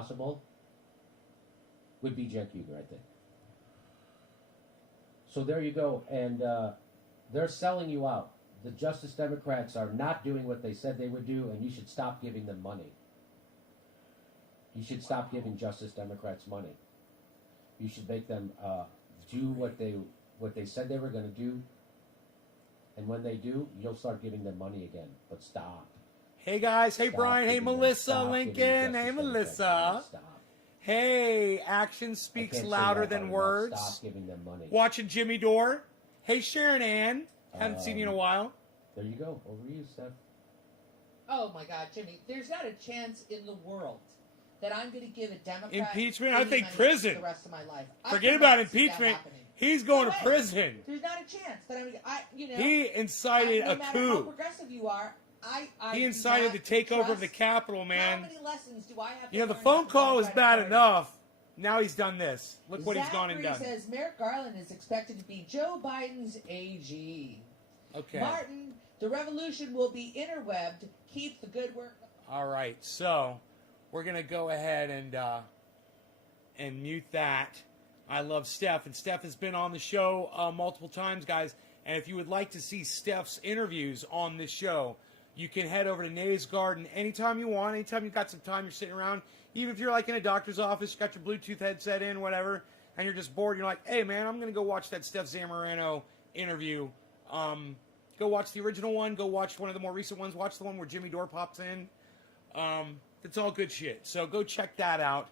possible would be Cenk Uygur, I think. So there you go, and they're selling you out. The Justice Democrats are not doing what they said they would do, and you should stop giving them money. You should stop giving Justice Democrats money. You should make them do what they said they were going to do, and when they do, you'll start giving them money again. But stop. Hey guys, hey Stop Brian, hey giving them- Melissa stop Lincoln, giving hey Justice Democrats Melissa. money. Stop. Hey, action I speaks can't say louder that than hard words. enough. Stop giving them money. Watching Jimmy Dore. Hey Sharon Ann, haven't seen you in a while. There you go. Over to you, Steph. Oh my God, Jimmy! There's not a chance in the world that I'm going to give a Democrat Impeachment? I any think money prison. for the rest of my life. I Forget cannot about see that impeachment. happening. He's going No to way. prison. There's not a chance that I'm. He incited no a matter how coup. progressive you are, I He do incited not the takeover of trust- the Capitol, How man. many lessons do I have? You know, to the learn phone about call was Democratic bad Party? enough. Now he's done this. Look what he's gone and Zachary done. says Merrick Garland is expected to be Joe Biden's AG. Okay. Martin, the revolution will be interwebbed. Keep the good work. All right. So we're gonna go ahead and mute that. I love Steph, and Steph has been on the show multiple times, guys. And if you would like to see Steph's interviews on this show, you can head over to Nays Garden anytime you want. Anytime you've got some time, you're sitting around. Even if you're like in a doctor's office, you got your Bluetooth headset in, whatever, and you're just bored, you're like, hey, man, I'm going to go watch that Steph Zamorano interview. Go watch the original one. Go watch one of the more recent ones. Watch the one where Jimmy Dore pops in. It's all good shit. So go check that out.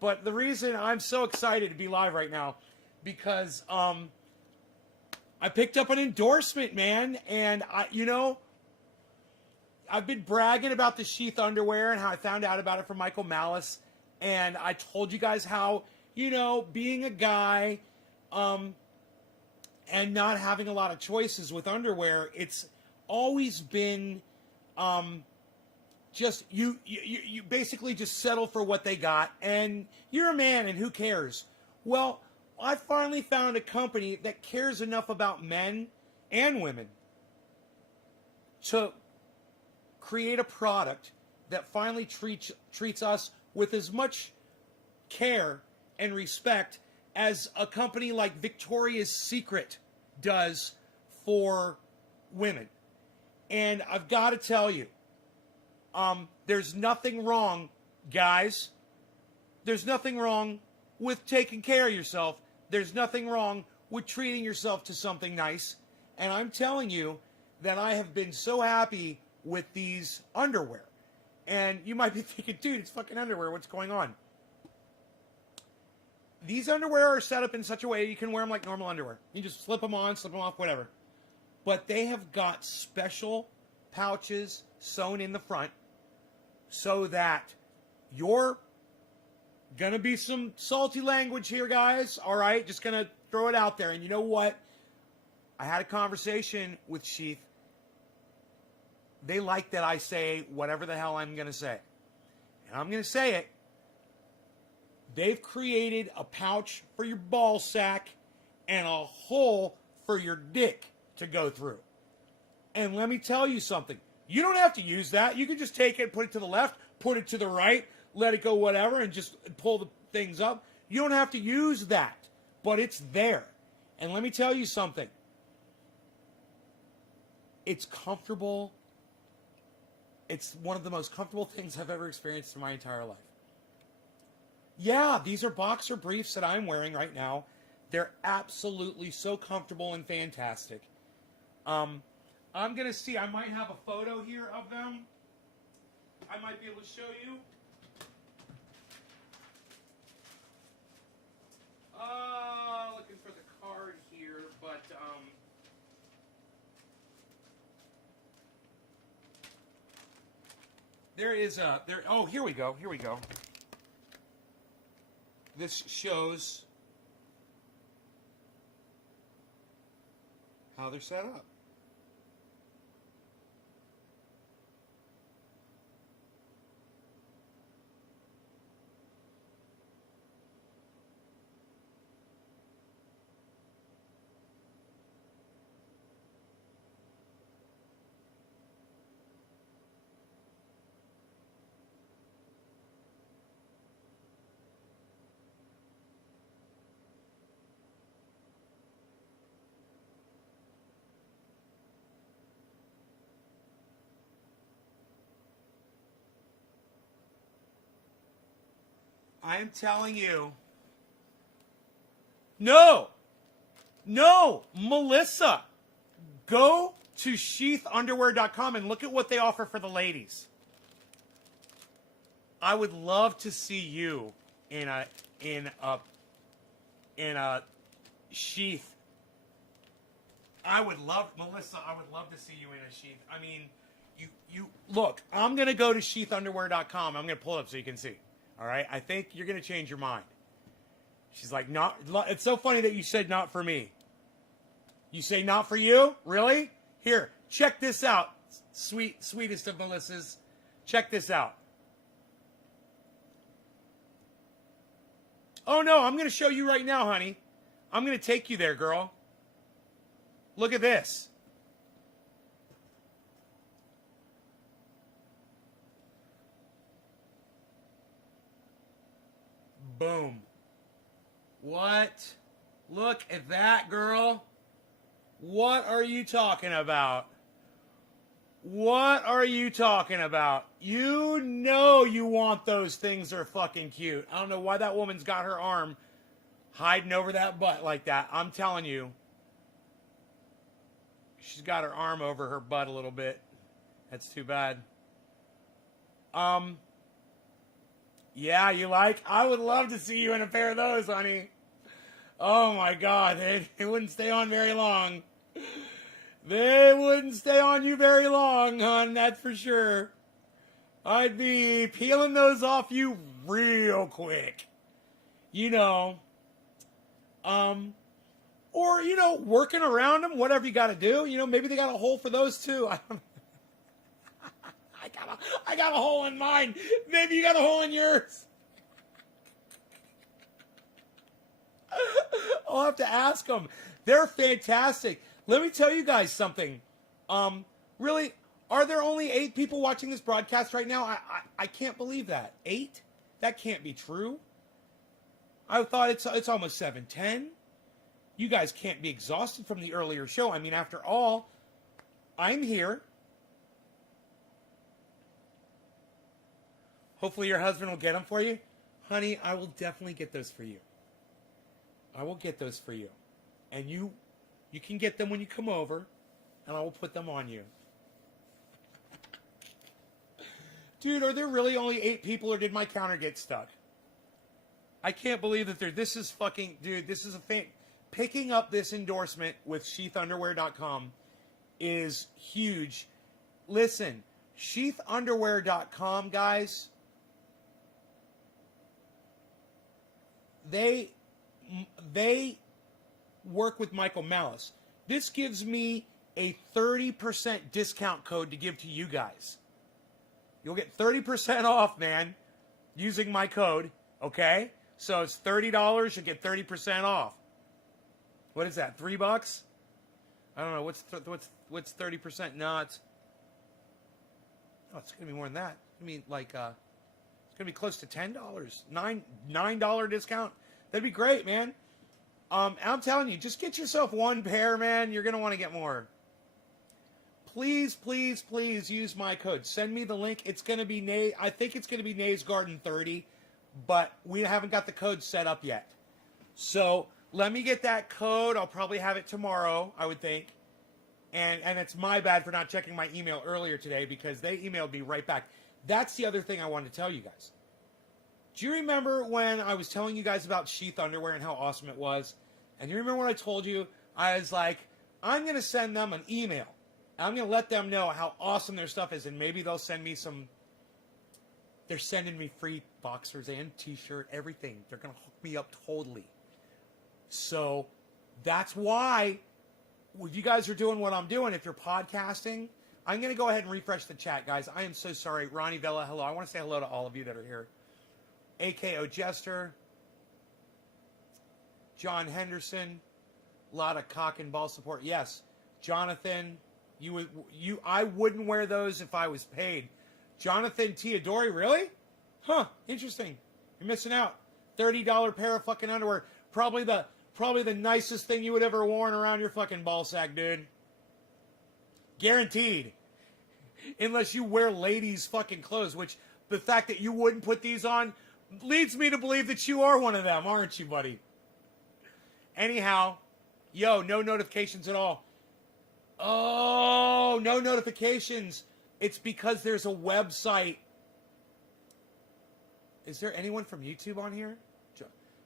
But the reason I'm so excited to be live right now, because I picked up an endorsement, man, and I've been bragging about the sheath underwear and how I found out about it from Michael Malice, and I told you guys how, being a guy, and not having a lot of choices with underwear, it's always been, just you basically just settle for what they got, and you're a man, and who cares? Well, I finally found a company that cares enough about men and women to create a product that finally treats us with as much care and respect as a company like Victoria's Secret does for women. And I've got to tell you, there's nothing wrong, guys. There's nothing wrong with taking care of yourself. There's nothing wrong with treating yourself to something nice. And I'm telling you that I have been so happy with these underwear. And you might be thinking, dude, it's fucking underwear. What's going on? These underwear are set up in such a way you can wear them like normal underwear. You just slip them on, slip them off, whatever. But they have got special pouches sewn in the front so that you're going to be some salty language here, guys. All right? Just going to throw it out there. And you know what? I had a conversation with Sheath. They like that I say whatever the hell I'm going to say. And I'm going to say it. They've created a pouch for your ball sack and a hole for your dick to go through. And let me tell you something. You don't have to use that. You can just take it, put it to the left, put it to the right, let it go whatever, and just pull the things up. You don't have to use that. But it's there. And let me tell you something. It's comfortable. It's one of the most comfortable things I've ever experienced in my entire life. Yeah, these are boxer briefs that I'm wearing right now. They're absolutely so comfortable and fantastic. I'm going to see. I might have a photo here of them. I might be able to show you. Looking for the card here, but there is a there. Oh, here we go. Here we go. This shows how they're set up. I am telling you. No, Melissa, go to sheathunderwear.com and look at what they offer for the ladies. I would love to see you in a sheath. Melissa, I would love to see you in a sheath. I mean, you look, I'm going to go to sheathunderwear.com. I'm going to pull it up so you can see. All right? I think you're going to change your mind. She's like, not. It's so funny that you said not for me. You say not for you? Really? Here, check this out. Sweetest of Melissas. Check this out. Oh, no, I'm going to show you right now, honey. I'm going to take you there, girl. Look at this. Boom. What? Look at that, girl. What are you talking about? What are you talking about? You know you want those things. They're fucking cute. I don't know why that woman's got her arm hiding over that butt like that. I'm telling you. She's got her arm over her butt a little bit. That's too bad. Yeah, you like? I would love to see you in a pair of those, honey. Oh my God, they wouldn't stay on very long. They wouldn't stay on you very long, hon, that's for sure. I'd be peeling those off you real quick. You know. Or, you know, working around them, whatever you got to do. You know, maybe they got a hole for those too. I don't know. I got a hole in mine. Maybe you got a hole in yours. I'll have to ask them. They're fantastic. Let me tell you guys something. Really, are there only 8 people watching this broadcast right now? I can't believe that. 8? That can't be true. I thought it's almost 7:10. You guys can't be exhausted from the earlier show. I mean, after all, I'm here. Hopefully your husband will get them for you. Honey, I will definitely get those for you. I will get those for you. And you can get them when you come over, and I will put them on you. Dude, are there really only 8 people, or did my counter get stuck? I can't believe that this is fucking... Dude, this is a thing. Picking up this endorsement with sheathunderwear.com is huge. Listen, sheathunderwear.com, guys, they work with Michael Malice. This gives me a 30% discount code to give to you guys. You'll get 30% off, man, using my code, okay? So it's $30, you'll get 30% off. What is that, $3? I don't know, what's 30%? No, it's gonna be more than that. I mean, like, it's gonna be close to $10, $9 discount. That'd be great, man. I'm telling you, just get yourself one pair, man. You're gonna want to get more. Please, please, please use my code. Send me the link. It's gonna be I think it's gonna be Nays Garden 30, but we haven't got the code set up yet. So let me get that code. I'll probably have it tomorrow, I would think. And it's my bad for not checking my email earlier today because they emailed me right back. That's the other thing I wanted to tell you guys. Do you remember when I was telling you guys about Sheath Underwear and how awesome it was? And you remember when I told you, I was like, I'm going to send them an email. I'm going to let them know how awesome their stuff is, and maybe they'll send me some... They're sending me free boxers and t-shirt, everything. They're going to hook me up totally. So that's why... If you guys are doing what I'm doing, if you're podcasting, I'm going to go ahead and refresh the chat, guys. I am so sorry. Ronnie Vella, hello. I want to say hello to all of you that are here. AKO Jester. John Henderson. A lot of cock and ball support. Yes. Jonathan, I wouldn't wear those if I was paid. Jonathan Teodori, really? Huh, interesting. You're missing out. $30 pair of fucking underwear. Probably the nicest thing you would ever worn around your fucking ball sack, dude. Guaranteed. Unless you wear ladies' fucking clothes, which the fact that you wouldn't put these on leads me to believe that you are one of them, aren't you, buddy? Anyhow, yo, no notifications at all. Oh, no notifications. It's because there's a website. Is there anyone from YouTube on here?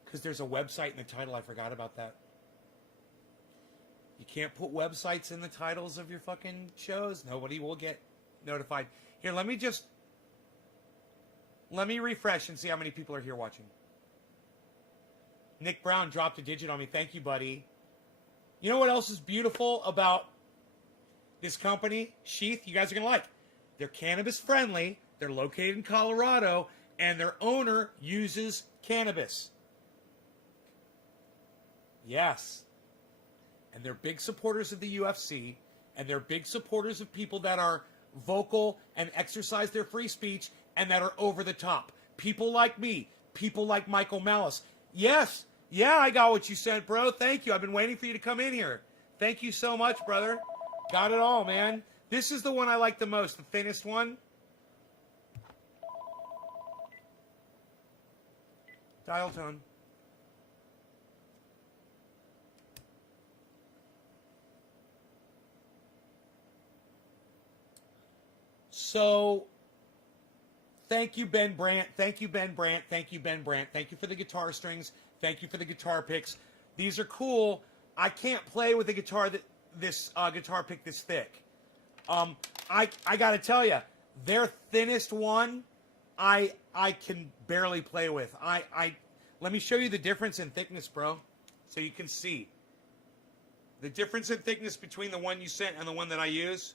Because there's a website in the title. I forgot about that. You can't put websites in the titles of your fucking shows. Nobody will get notified. Here, let me refresh and see how many people are here watching. Nick Brown dropped a digit on me. Thank you, buddy. You know what else is beautiful about this company, Sheath? You guys are going to like. They're cannabis friendly. They're located in Colorado. And their owner uses cannabis. Yes. And they're big supporters of the UFC. And they're big supporters of people that are vocal and exercise their free speech and that are over the top. People like me. People like Michael Malice. Yes. Yeah, I got what you said, bro. Thank you. I've been waiting for you to come in here. Thank you so much, brother. Got it all, man. This is the one I like the most. The thinnest one. Dial tone. So, thank you, Ben Brandt. Thank you, Ben Brandt. Thank you, Ben Brandt. Thank you for the guitar strings. Thank you for the guitar picks. These are cool. I can't play with a guitar this guitar pick this thick. I got to tell you, their thinnest one, I can barely play with. Let me show you the difference in thickness, bro, so you can see the difference in thickness between the one you sent and the one that I use.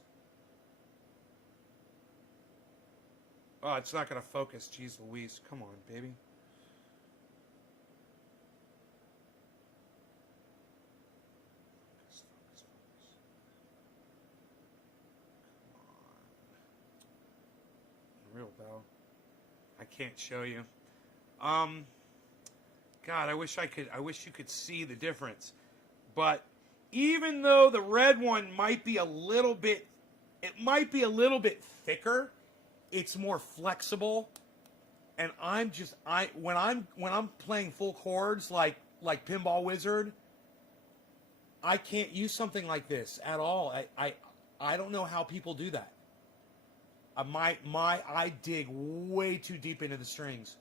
Oh, it's not going to focus. Jeez Louise. Come on, baby. Focus. Come on. Real though. I can't show you. God, I wish you could see the difference. But even though the red one might be a little bit thicker, it's more flexible. And when I'm playing full chords like Pinball Wizard, I can't use something like this at all. I don't know how people do that. I dig way too deep into the strings.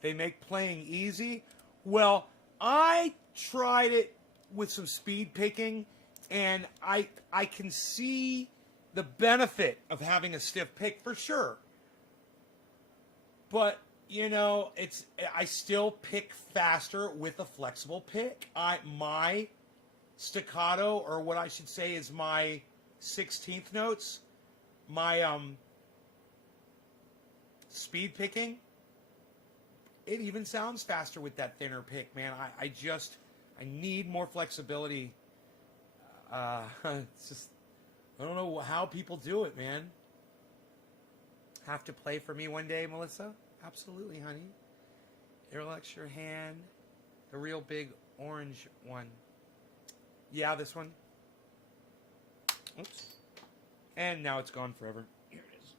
They make playing easy. Well, I tried it with some speed picking, and I can see the benefit of having a stiff pick for sure. But, you know, I still pick faster with a flexible pick. My staccato, or what I should say is my 16th notes, my speed picking, it even sounds faster with that thinner pick, man. I need more flexibility. It's just, I don't know how people do it, man. Have to play for me one day, Melissa? Absolutely, honey. Relax your hand. The real big orange one. Yeah, this one. Oops. And now it's gone forever. Here it is.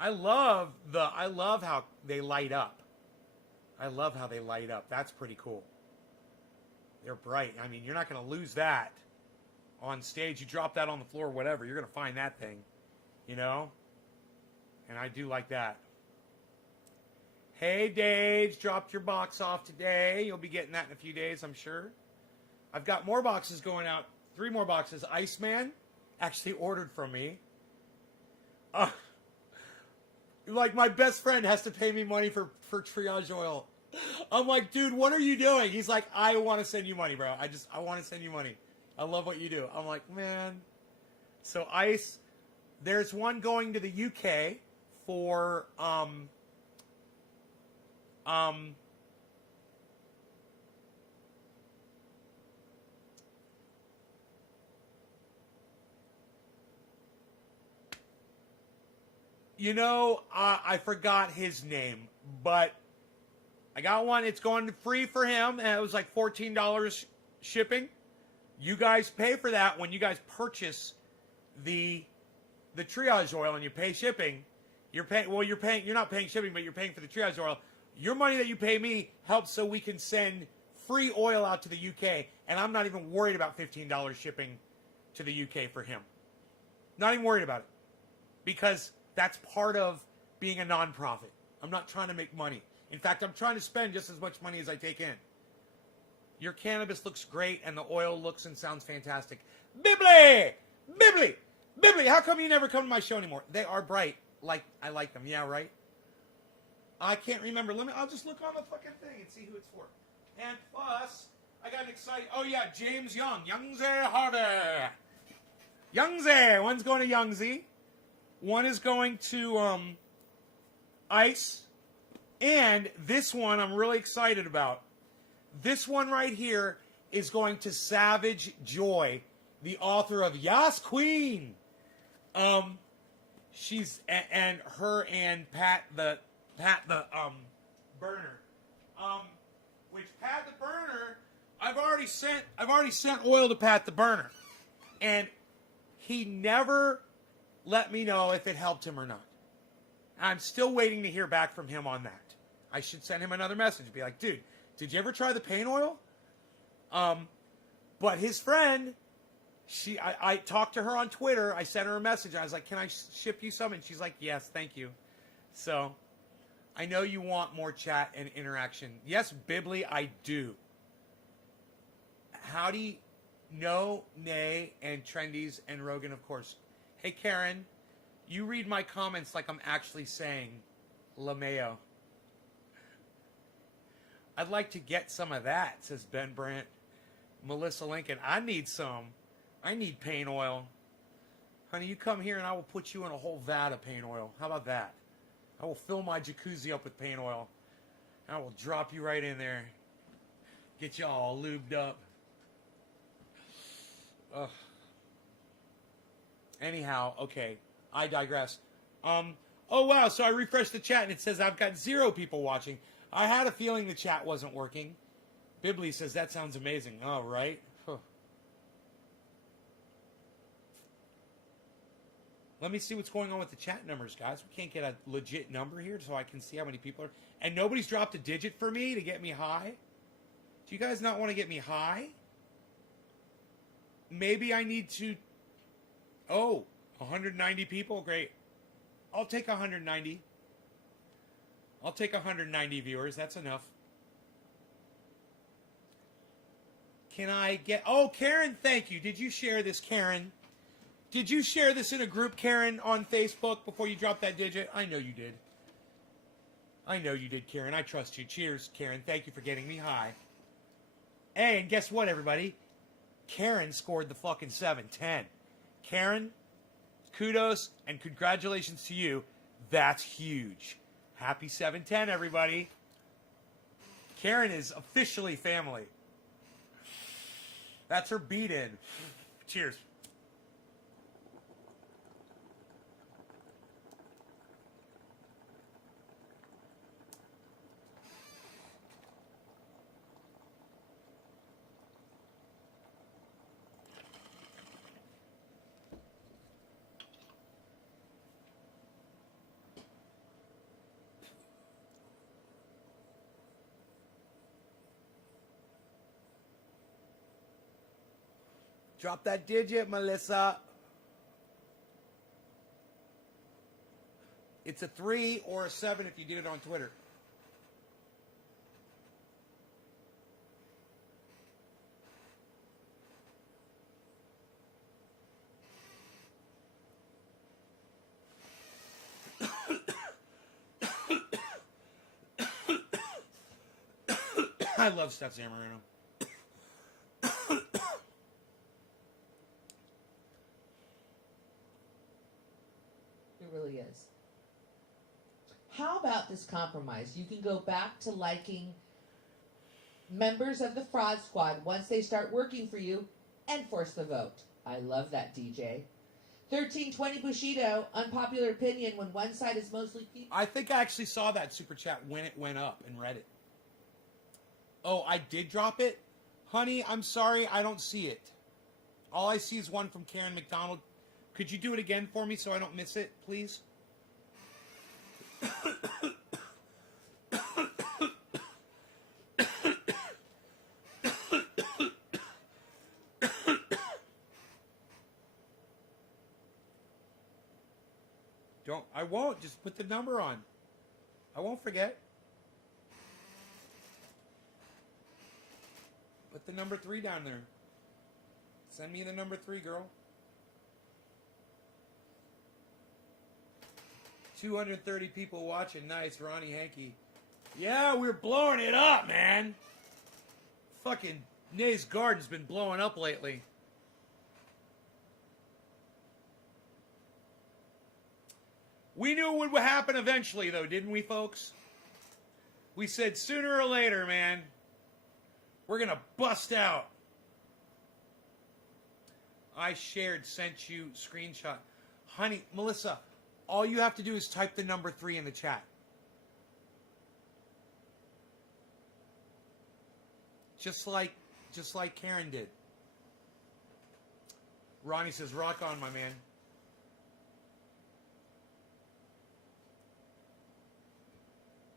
I love how they light up. I love how they light up. That's pretty cool. They're bright. I mean, you're not going to lose that on stage. You drop that on the floor, whatever, you're going to find that thing, you know? And I do like that. Hey, Dave, dropped your box off today. You'll be getting that in a few days, I'm sure. I've got more boxes going out. 3 more boxes. Iceman actually ordered from me. Like, my best friend has to pay me money for triage oil. I'm like, dude, what are you doing? He's like, I want to send you money, bro. I want to send you money. I love what you do. I'm like, man. So Ice, there's one going to the UK for you know, I forgot his name, but I got one. It's going free for him, and it was like $14 shipping. You guys pay for that when you guys purchase the triage oil and you pay shipping. You're paying. Well, you're not paying shipping, but you're paying for the triage oil. Your money that you pay me helps so we can send free oil out to the UK, and I'm not even worried about $15 shipping to the UK for him. Not even worried about it, because that's part of being a nonprofit. I'm not trying to make money. In fact, I'm trying to spend just as much money as I take in. Your cannabis looks great, and the oil looks and sounds fantastic. Bibbly! Bibbly! Bibbly! How come you never come to my show anymore? They are bright. Like, I like them. Yeah, right? I can't remember. I'll just look on the fucking thing and see who it's for. And plus, I got an exciting... Oh, yeah, James Young. Youngze Harder. Youngze. One's going to Youngze. One is going to Ice. And this one I'm really excited about. This one right here is going to Savage Joy, the author of Yas Queen. She's and her and Pat the burner. Which Pat the burner, I've already sent oil to Pat the burner, and he never let me know if it helped him or not. I'm still waiting to hear back from him on that. I should send him another message. Be like, dude, did you ever try the pain oil? But his friend, I talked to her on Twitter. I sent her a message. I was like, can I ship you some? And she's like, yes, thank you. So I know you want more chat and interaction. Yes, Bibbly, I do. Howdy, no, nay, and Trendies, and Rogan, of course. Hey, Karen, you read my comments like I'm actually saying LaMayo. I'd like to get some of that, says Ben Brandt. Melissa Lincoln, I need some. I need pain oil. Honey, you come here and I will put you in a whole vat of pain oil. How about that? I will fill my jacuzzi up with pain oil. I will drop you right in there. Get you all lubed up. Ugh. Anyhow, okay. I digress. Oh, wow. So I refreshed the chat and it says I've got 0 people watching. I had a feeling the chat wasn't working. Bibbly says, that sounds amazing. Oh, right? Huh. Let me see what's going on with the chat numbers, guys. We can't get a legit number here so I can see how many people are. And nobody's dropped a digit for me to get me high? Do you guys not want to get me high? Maybe I need to... Oh, 190 people? Great. I'll take 190. I'll take 190 viewers. That's enough. Can I get... Oh, Karen, thank you. Did you share this, Karen? Did you share this in a group, Karen, on Facebook before you dropped that digit? I know you did. I know you did, Karen. I trust you. Cheers, Karen. Thank you for getting me high. Hey, and guess what, everybody? Karen scored the fucking 710. Karen, kudos and congratulations to you. That's huge. Happy 710, everybody. Karen is officially family. That's her beat-in. Cheers. Drop that digit, Melissa. It's a 3 or a 7 if you do it on Twitter. I love Steph Zamorano. It really is. How about this compromise? You can go back to liking members of the Fraud Squad once they start working for you and force the vote. I love that, DJ. 1320 Bushido, unpopular opinion when one side is mostly people. I think I actually saw that super chat when it went up and read it. Oh, I did drop it? Honey, I'm sorry, I don't see it. All I see is one from Karen McDonald. Could you do it again for me so I don't miss it, please? Don't. I won't. Just put the number on. I won't forget. Put the number 3 down there. Send me the number 3, girl. 230 people watching. Nice, Ronnie Hankey. Yeah, we're blowing it up, man. Fucking Nay's Garden's been blowing up lately. We knew it would happen eventually, though, didn't we, folks? We said sooner or later, man, we're going to bust out. I sent you screenshot. Honey, Melissa, all you have to do is type the number 3 in the chat. Just like Karen did. Ronnie says, rock on, my man.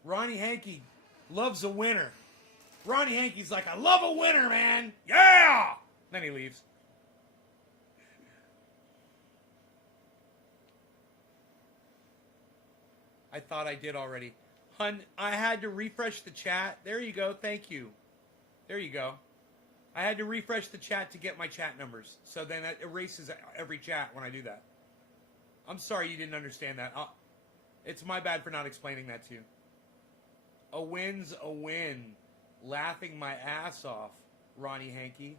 Ronnie Hankey loves a winner. Ronnie Hankey's like, I love a winner, man. Yeah! Then he leaves. I thought I did already. Hun, I had to refresh the chat. There you go. Thank you. There you go. I had to refresh the chat to get my chat numbers. So then it erases every chat when I do that. I'm sorry you didn't understand that. It's my bad for not explaining that to you. A win's a win. Laughing my ass off, Ronnie Hankey.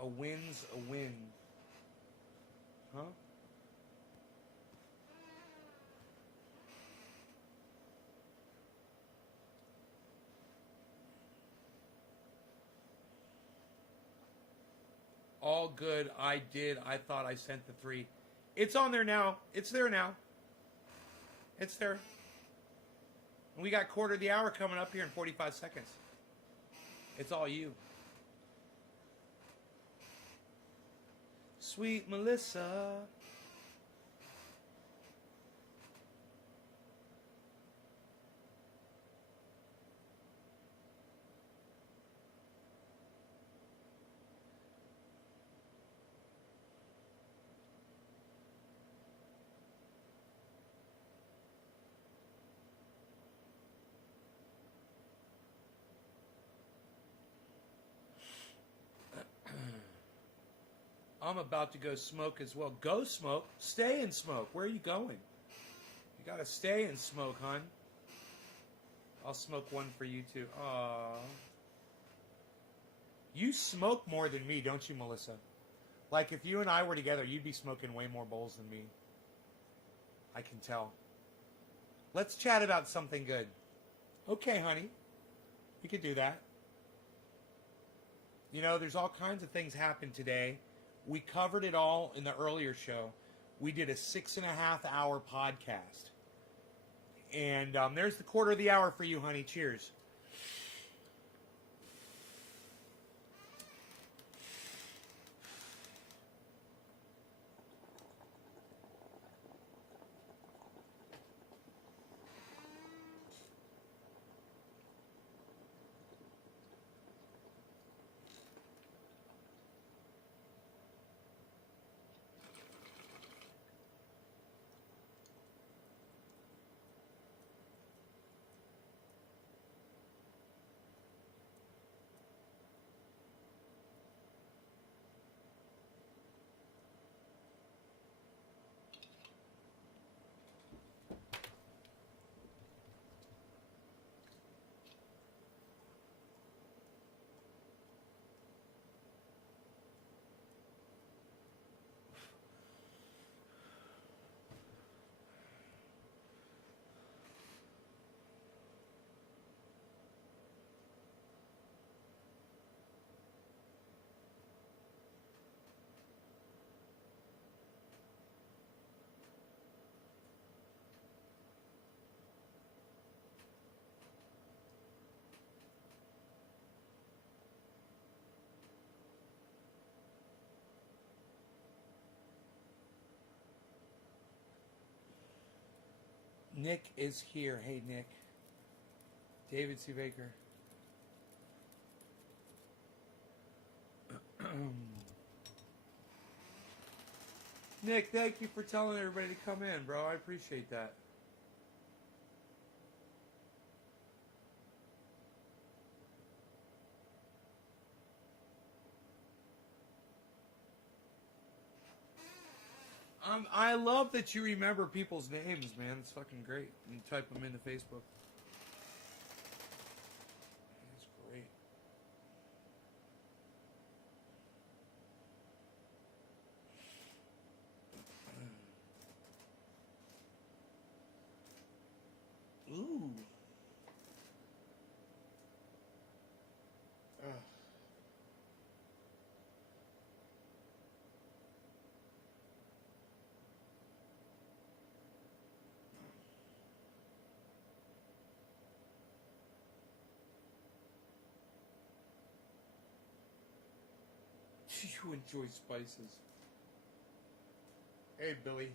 A win's a win. Huh? All good. I did. I thought I sent the 3. It's on there now. It's there now. It's there. We got quarter of the hour coming up here in 45 seconds. It's all you. Sweet Melissa. I'm about to go smoke as well. Go smoke. Stay and smoke. Where are you going? You gotta stay and smoke, hon. I'll smoke one for you too. Aww. You smoke more than me, don't you, Melissa? Like if you and I were together, you'd be smoking way more bowls than me. I can tell. Let's chat about something good. Okay, honey. We could do that. You know, there's all kinds of things happened today. We covered it all in the earlier show. We did a 6.5-hour podcast. And there's the quarter of the hour for you, honey. Cheers. Nick is here. Hey, Nick. David C. Baker. Nick, thank you for telling everybody to come in, bro. I appreciate that. I love that you remember people's names, man. It's fucking great. And you type them into Facebook. That's great. Ooh. Ugh. You enjoy spices. Hey, Billy.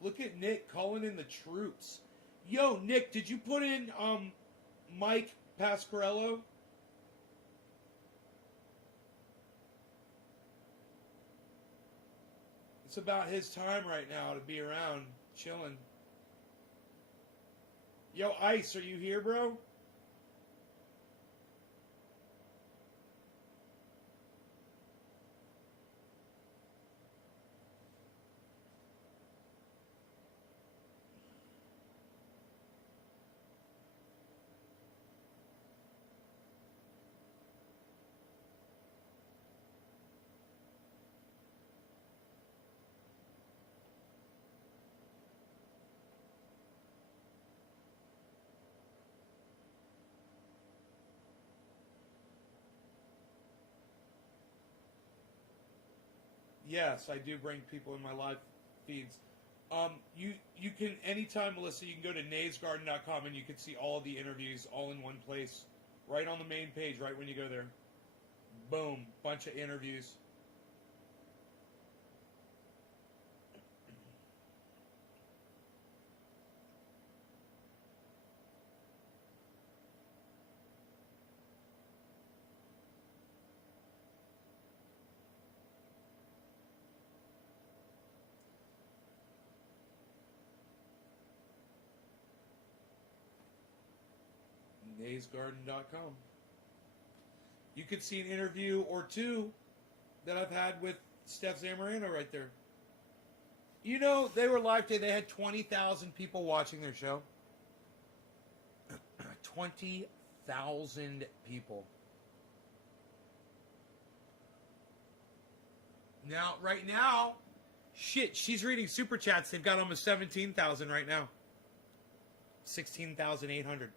Look at Nick calling in the troops. Yo, Nick, did you put in Mike Pasquarello? It's about his time right now to be around, chilling. Yo, Ice, are you here, bro? Yes, I do bring people in my live feeds. You can anytime, Melissa. You can go to naysgarden.com and you can see all the interviews all in one place, right on the main page. Right when you go there, boom, bunch of interviews. naysgarden.com. You could see an interview or two that I've had with Steph Zamorano right there. You know, they were live today. They had 20,000 people watching their show. 20,000 people. Now, right now, shit, she's reading super chats. They've got almost 17,000 right now. 16,800.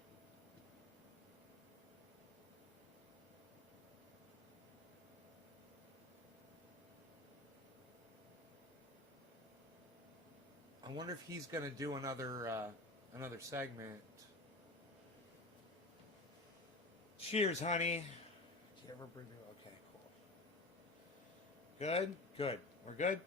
I wonder if he's going to do another segment. Cheers, honey. Did you ever bring me? Okay, cool. Good? Good. We're good?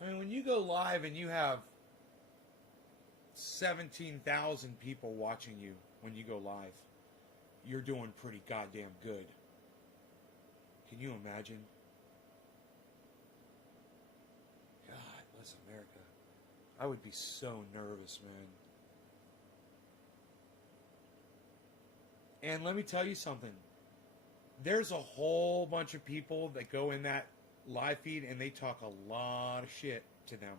I mean, when you go live and you have 17,000 people watching you when you go live, you're doing pretty goddamn good. Can you imagine? God bless America. I would be so nervous, man. And let me tell you something. There's a whole bunch of people that go in that live feed and they talk a lot of shit to them.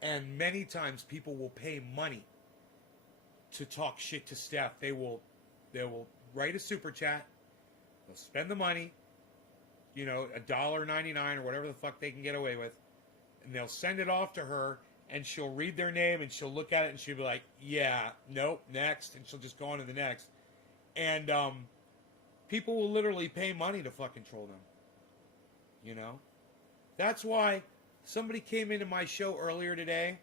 And many times people will pay money to talk shit to Steph. They will write a super chat. They'll spend the money, you know, $1.99 or whatever the fuck they can get away with, and they'll send it off to her, and she'll read their name and she'll look at it and she'll be like, yeah, nope, next, and she'll just go on to the next. And people will literally pay money to fucking troll them. You know? That's why somebody came into my show earlier today.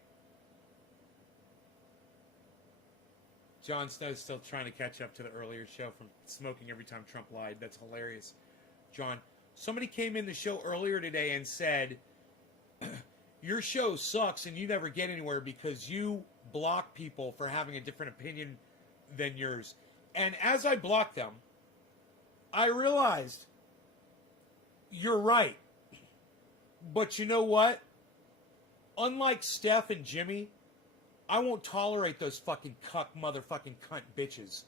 Jon Snow's still trying to catch up to the earlier show from smoking every time Trump lied. That's hilarious. John, somebody came in the show earlier today and said, your show sucks and you never get anywhere because you block people for having a different opinion than yours. And as I blocked them, I realized you're right. But you know what? Unlike Steph and Jimmy, I won't tolerate those fucking cuck motherfucking cunt bitches,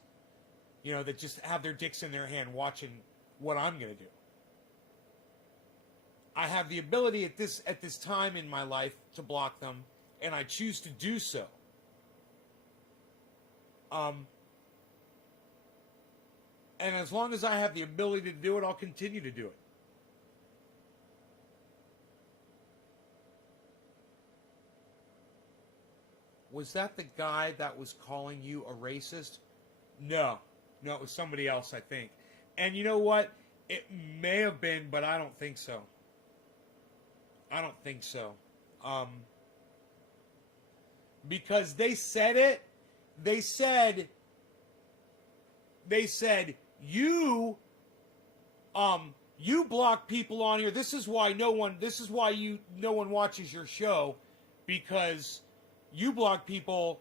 you know, that just have their dicks in their hand watching what I'm going to do. I have the ability at this time in my life to block them, and I choose to do so. And as long as I have the ability to do it, I'll continue to do it. Was that the guy that was calling you a racist? No, it was somebody else, I think. And you know what? It may have been, but I don't think so. Because they said it. They said you block people on here. This is why no one watches your show, because you block people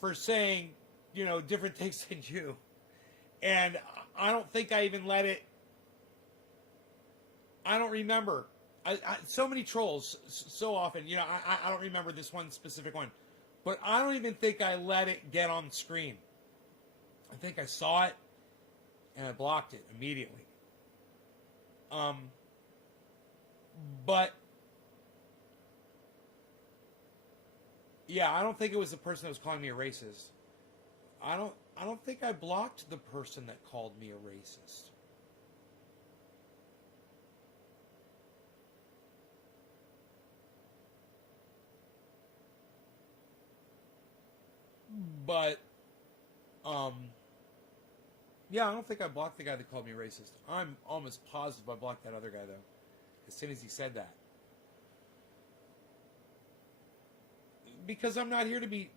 for saying, you know, different things than you. And I don't think I even let it. I don't remember. So many trolls so often, you know, I don't remember this one specific one. But I don't even think I let it get on screen. I think I saw it and I blocked it immediately. But yeah, I don't think it was the person that was calling me a racist. I don't think I blocked the person that called me a racist. But, yeah, I don't think I blocked the guy that called me racist. I'm almost positive I blocked that other guy, though, as soon as he said that. Because I'm not here to be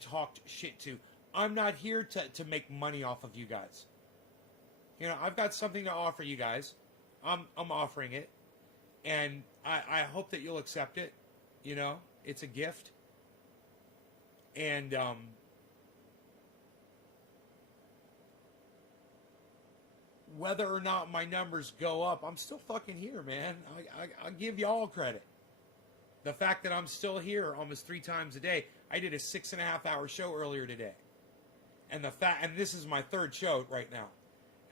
talked shit to. I'm not here to make money off of you guys. You know, I've got something to offer you guys. I'm offering it, and I hope that you'll accept it. You know, it's a gift. And whether or not my numbers go up, I'm still fucking here, man. I give y'all credit. The fact that I'm still here almost 3 times a day. I did a 6.5-hour show earlier today. And this is my 3rd show right now.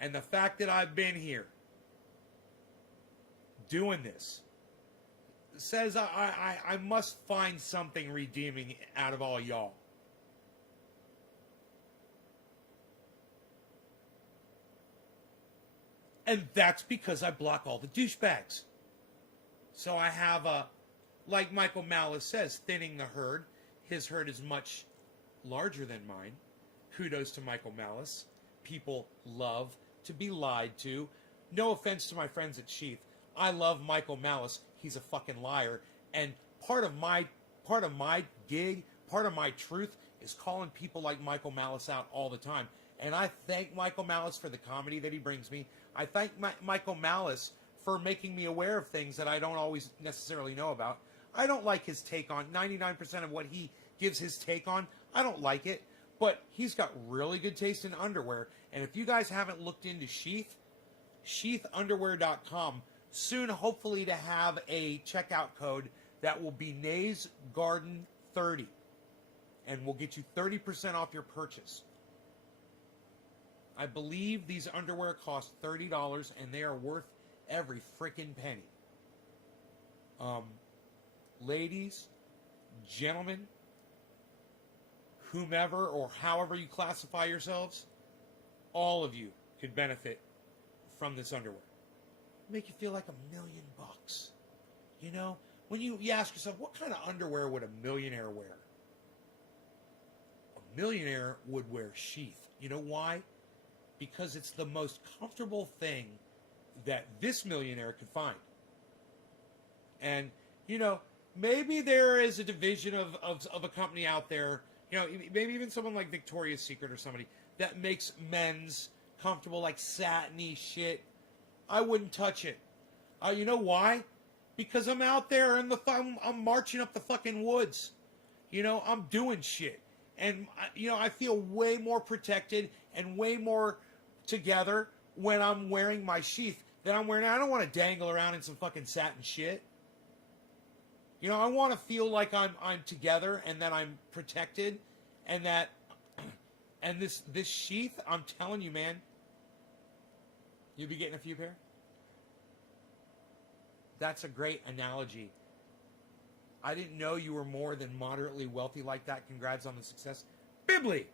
And the fact that I've been here doing this says I must find something redeeming out of all y'all. And that's because I block all the douchebags. So I have like Michael Malice says, thinning the herd. His herd is much larger than mine. Kudos to Michael Malice. People love to be lied to. No offense to my friends at Sheath. I love Michael Malice. He's a fucking liar. And part of my gig, part of my truth is calling people like Michael Malice out all the time. And I thank Michael Malice for the comedy that he brings me. I thank Michael Malice for making me aware of things that I don't always necessarily know about. I don't like his take on 99% of what he gives his take on. I don't like it. But he's got really good taste in underwear. And if you guys haven't looked into Sheath, sheathunderwear.com, soon hopefully to have a checkout code that will be Nays Garden 30. And will get you 30% off your purchase. I believe these underwear cost $30 and they are worth every freaking penny. Ladies, gentlemen, whomever or however you classify yourselves, all of you could benefit from this underwear. Make you feel like $1 million. You know, when you ask yourself, what kind of underwear would a millionaire wear? A millionaire would wear Sheath. You know why? Because it's the most comfortable thing that this millionaire could find. And, you know, maybe there is a division of a company out there, you know, maybe even someone like Victoria's Secret or somebody that makes men's comfortable, like satiny shit. I wouldn't touch it. You know why? Because I'm out there in I'm marching up the fucking woods. You know, I'm doing shit. And, you know, I feel way more protected and way more together when I'm wearing my sheath than I'm wearing. I don't want to dangle around in some fucking satin shit. You know, I want to feel like I'm together and that I'm protected and that and this sheath, I'm telling you, man, you'll be getting a few pair. That's a great analogy. I didn't know you were more than moderately wealthy like that. Congrats on the success. Bibbly!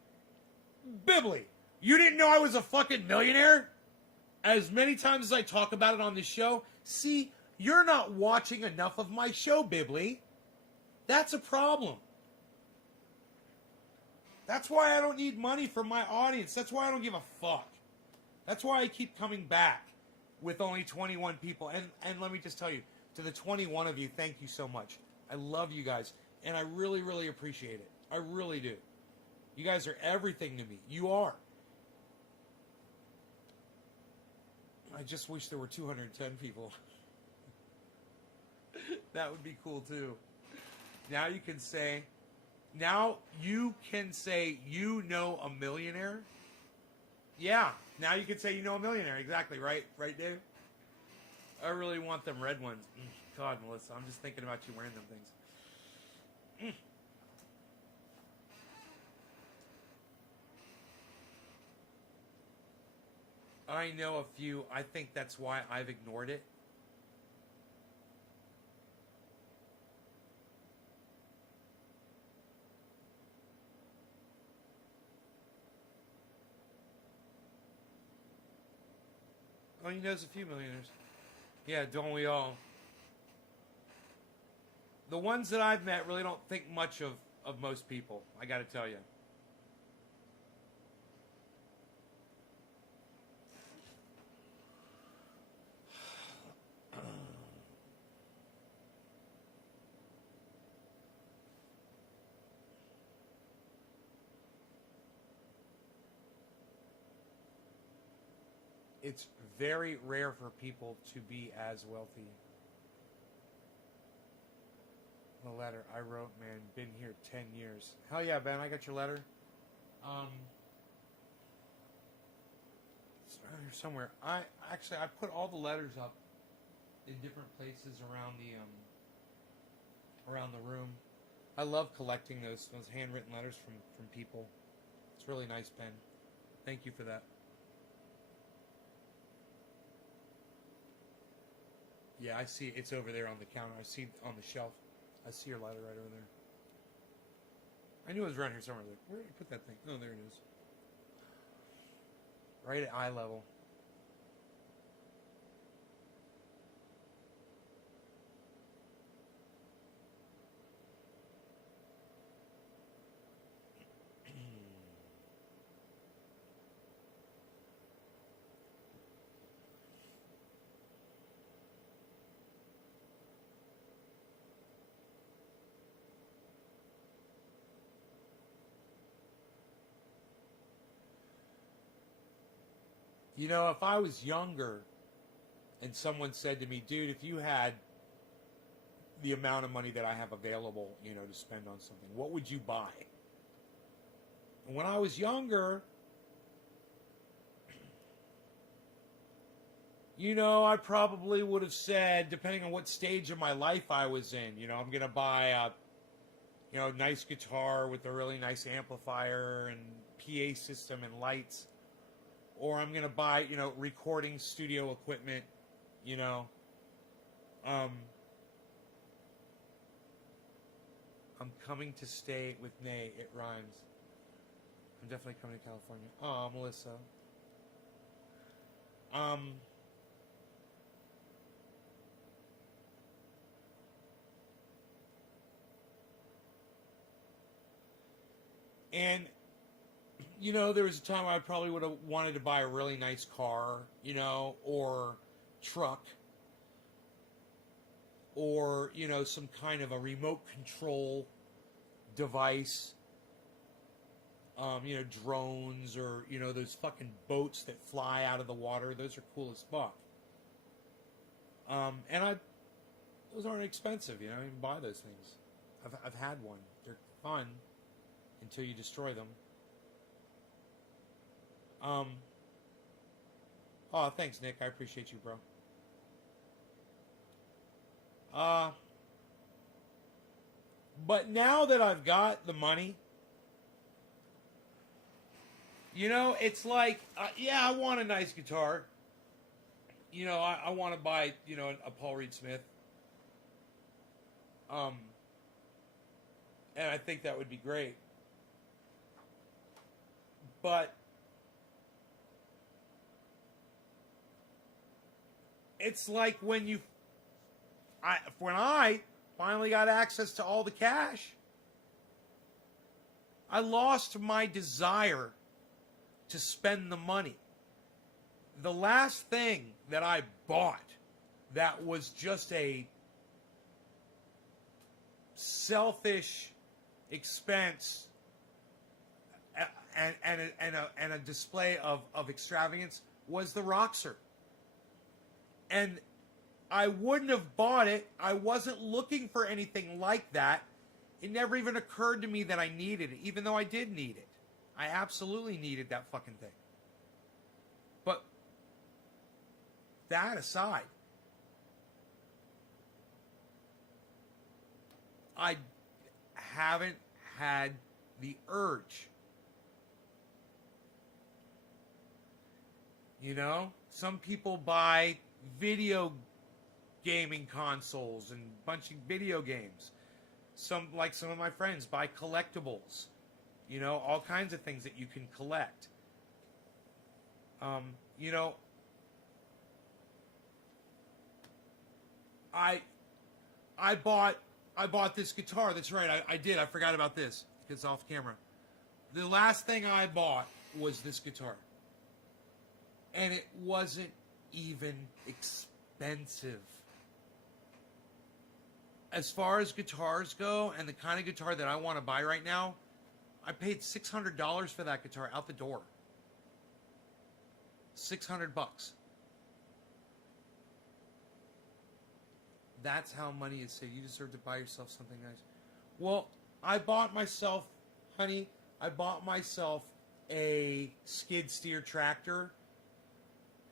You didn't know I was a fucking millionaire? As many times as I talk about it on this show, see, you're not watching enough of my show, Bibbly. That's a problem. That's why I don't need money from my audience. That's why I don't give a fuck. That's why I keep coming back with only 21 people. And let me just tell you, to the 21 of you, thank you so much. I love you guys, and I really, really appreciate it. I really do. You guys are everything to me. You are. I just wish there were 210 people. That would be cool, too. Now you can say, you know a millionaire? Yeah, now you can say you know a millionaire. Exactly, right? Right, Dave? I really want them red ones. God, Melissa, I'm just thinking about you wearing them things. I know a few. I think that's why I've ignored it. Oh, he knows a few millionaires. Yeah, don't we all? The ones that I've met really don't think much of most people, I gotta tell you. It's very rare for people to be as wealthy. The letter I wrote, man, been here 10 years. Hell yeah, Ben, I got your letter. It's around here somewhere. I put all the letters up in different places around the room. I love collecting those handwritten letters from people. It's really nice, Ben. Thank you for that. Yeah, I see it's over there on the counter. I see it on the shelf. I see your letter right over there. I knew it was around here somewhere. Like, where did I put that thing? Oh, there it is. Right at eye level. You know, if I was younger and someone said to me, dude, if you had the amount of money that I have available, you know, to spend on something, what would you buy? And when I was younger, you know, I probably would have said, depending on what stage of my life I was in, you know, I'm going to buy a, you know, nice guitar with a really nice amplifier and PA system and lights. Or I'm going to buy, you know, recording studio equipment, you know. I'm coming to stay with Nay. It rhymes. I'm definitely coming to California. Oh, Melissa. And you know, there was a time I probably would have wanted to buy a really nice car, you know, or truck. or, you know, some kind of a remote control device. You know, drones, or, you know, those fucking boats that fly out of the water. Those are cool as fuck. Those aren't expensive, you know. You can buy those things. I've had one. They're fun until you destroy them. Oh, thanks, Nick. I appreciate you, bro. But now that I've got the money, you know, it's like, yeah, I want a nice guitar. You know, I want to buy, you know, a Paul Reed Smith. And I think that would be great. But it's like when I finally got access to all the cash, I lost my desire to spend the money. The last thing that I bought that was just a selfish expense and a display of extravagance was the Roxer. And I wouldn't have bought it. I wasn't looking for anything like that. It never even occurred to me that I needed it, even though I did need it. I absolutely needed that fucking thing. But that aside, I haven't had the urge. You know, some people buy video gaming consoles and a bunch of video games. Some of my friends buy collectibles. You know, all kinds of things that you can collect. You know, I bought this guitar. That's right. I did. I forgot about this. It's off camera. The last thing I bought was this guitar. And it wasn't even expensive. As far as guitars go, and the kind of guitar that I want to buy right now, I paid $600 for that guitar out the door. $600. That's how money is saved. You deserve to buy yourself something nice. Well, I bought myself, honey, a skid steer tractor.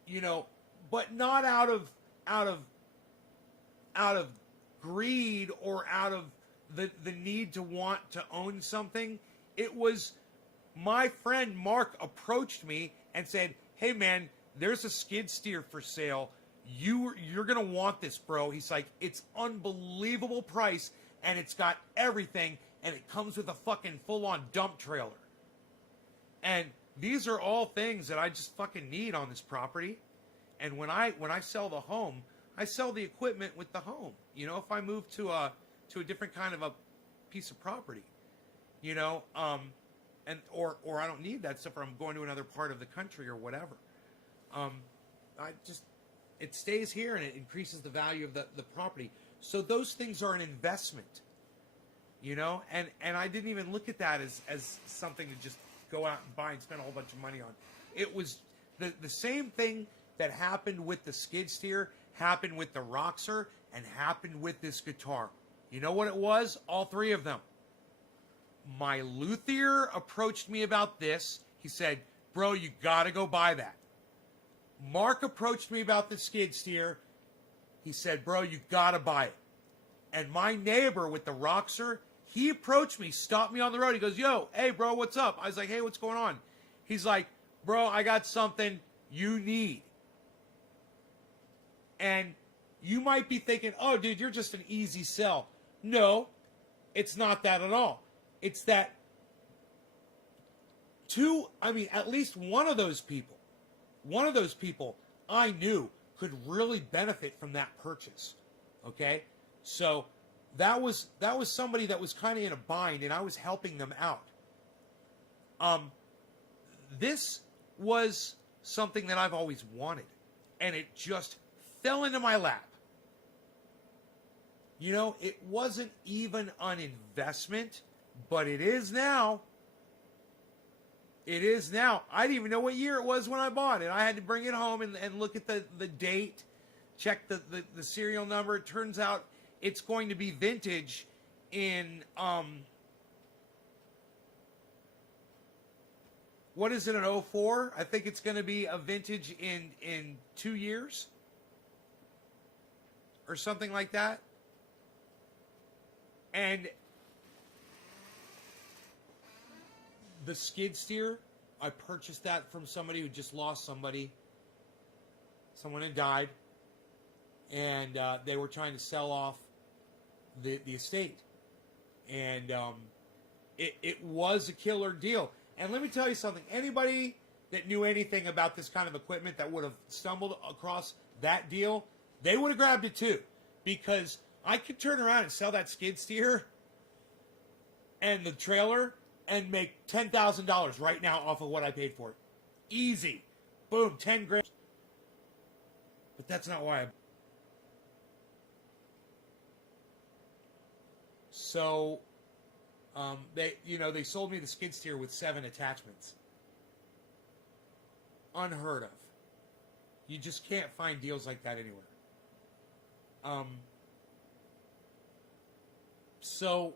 You know, but not out of greed or out of the need to want to own something. It was my friend Mark approached me and said, "Hey man, there's a skid steer for sale. You're gonna want this, bro." He's like, "It's unbelievable price, and it's got everything, and it comes with a fucking full-on dump trailer." And these are all things that I just fucking need on this property. And when I sell the home, I sell the equipment with the home. You know, if I move to a different kind of a piece of property, you know, or I don't need that stuff, or I'm going to another part of the country or whatever. It stays here and it increases the value of the property. So those things are an investment, you know, and I didn't even look at that as something to just go out and buy and spend a whole bunch of money on. It was the same thing that happened with the skid steer, happened with the Roxer, and happened with this guitar. You know what it was? All three of them. My luthier approached me about this. He said, "Bro, you gotta go buy that." Mark approached me about the skid steer. He said, "Bro, you gotta buy it." And my neighbor with the Roxer, he approached me, stopped me on the road. He goes, "Yo, hey, bro, what's up?" I was like, "Hey, what's going on?" He's like, "Bro, I got something you need." And you might be thinking, "Oh, dude, you're just an easy sell." No, it's not that at all. It's that at least one of those people I knew could really benefit from that purchase. Okay? So that was somebody that was kind of in a bind, and I was helping them out. This was something that I've always wanted, and it just fell into my lap. You know, it wasn't even an investment, but it is now. It is now. I didn't even know what year it was when I bought it. I had to bring it home and look at the date, check the serial number. It turns out it's going to be vintage in, what is it, an '04? I think it's going to be a vintage in 2 years or something like that. And the skid steer, I purchased that from somebody who just lost somebody. Someone had died. And they were trying to sell off the estate. And it was a killer deal. And let me tell you something. Anybody that knew anything about this kind of equipment that would have stumbled across that deal, they would have grabbed it too. Because I could turn around and sell that skid steer and the trailer and make $10,000 right now off of what I paid for it. Easy. Boom, 10 grand. But that's not why I... So, they sold me the skid steer with 7 attachments. Unheard of. You just can't find deals like that anywhere. So,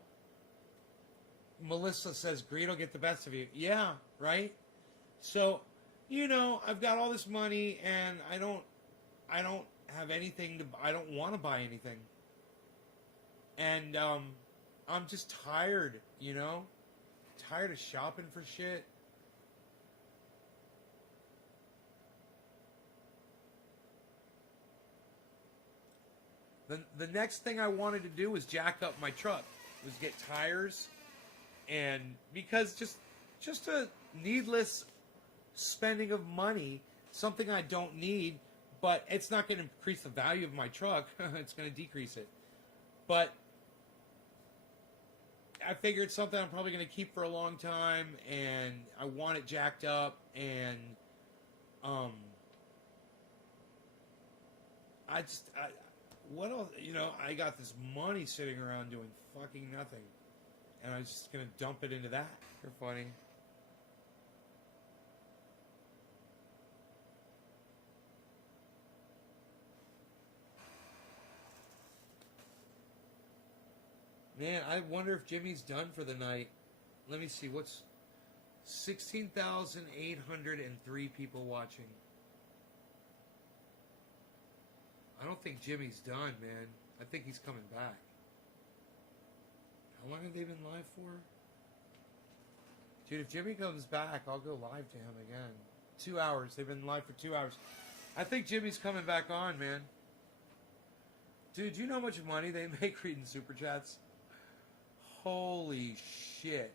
Melissa says, greed will get the best of you. Yeah, right? So, I've got all this money and I don't have anything I don't want to buy anything. And, I'm just tired, tired of shopping for shit. The next thing I wanted to do was jack up my truck, was get tires, and because just a needless spending of money, something I don't need, but it's not going to increase the value of my truck. It's going to decrease it. But I figured something I'm probably going to keep for a long time, and I want it jacked up, and what else? I got this money sitting around doing fucking nothing, and I was just going to dump it into that. You're funny. Man, I wonder if Jimmy's done for the night. Let me see. What's 16,803 people watching? I don't think Jimmy's done, man. I think he's coming back. How long have they been live for? Dude, if Jimmy comes back, I'll go live to him again. 2 hours. They've been live for 2 hours. I think Jimmy's coming back on, man. Dude, do you know how much money they make reading Super Chats? Holy shit.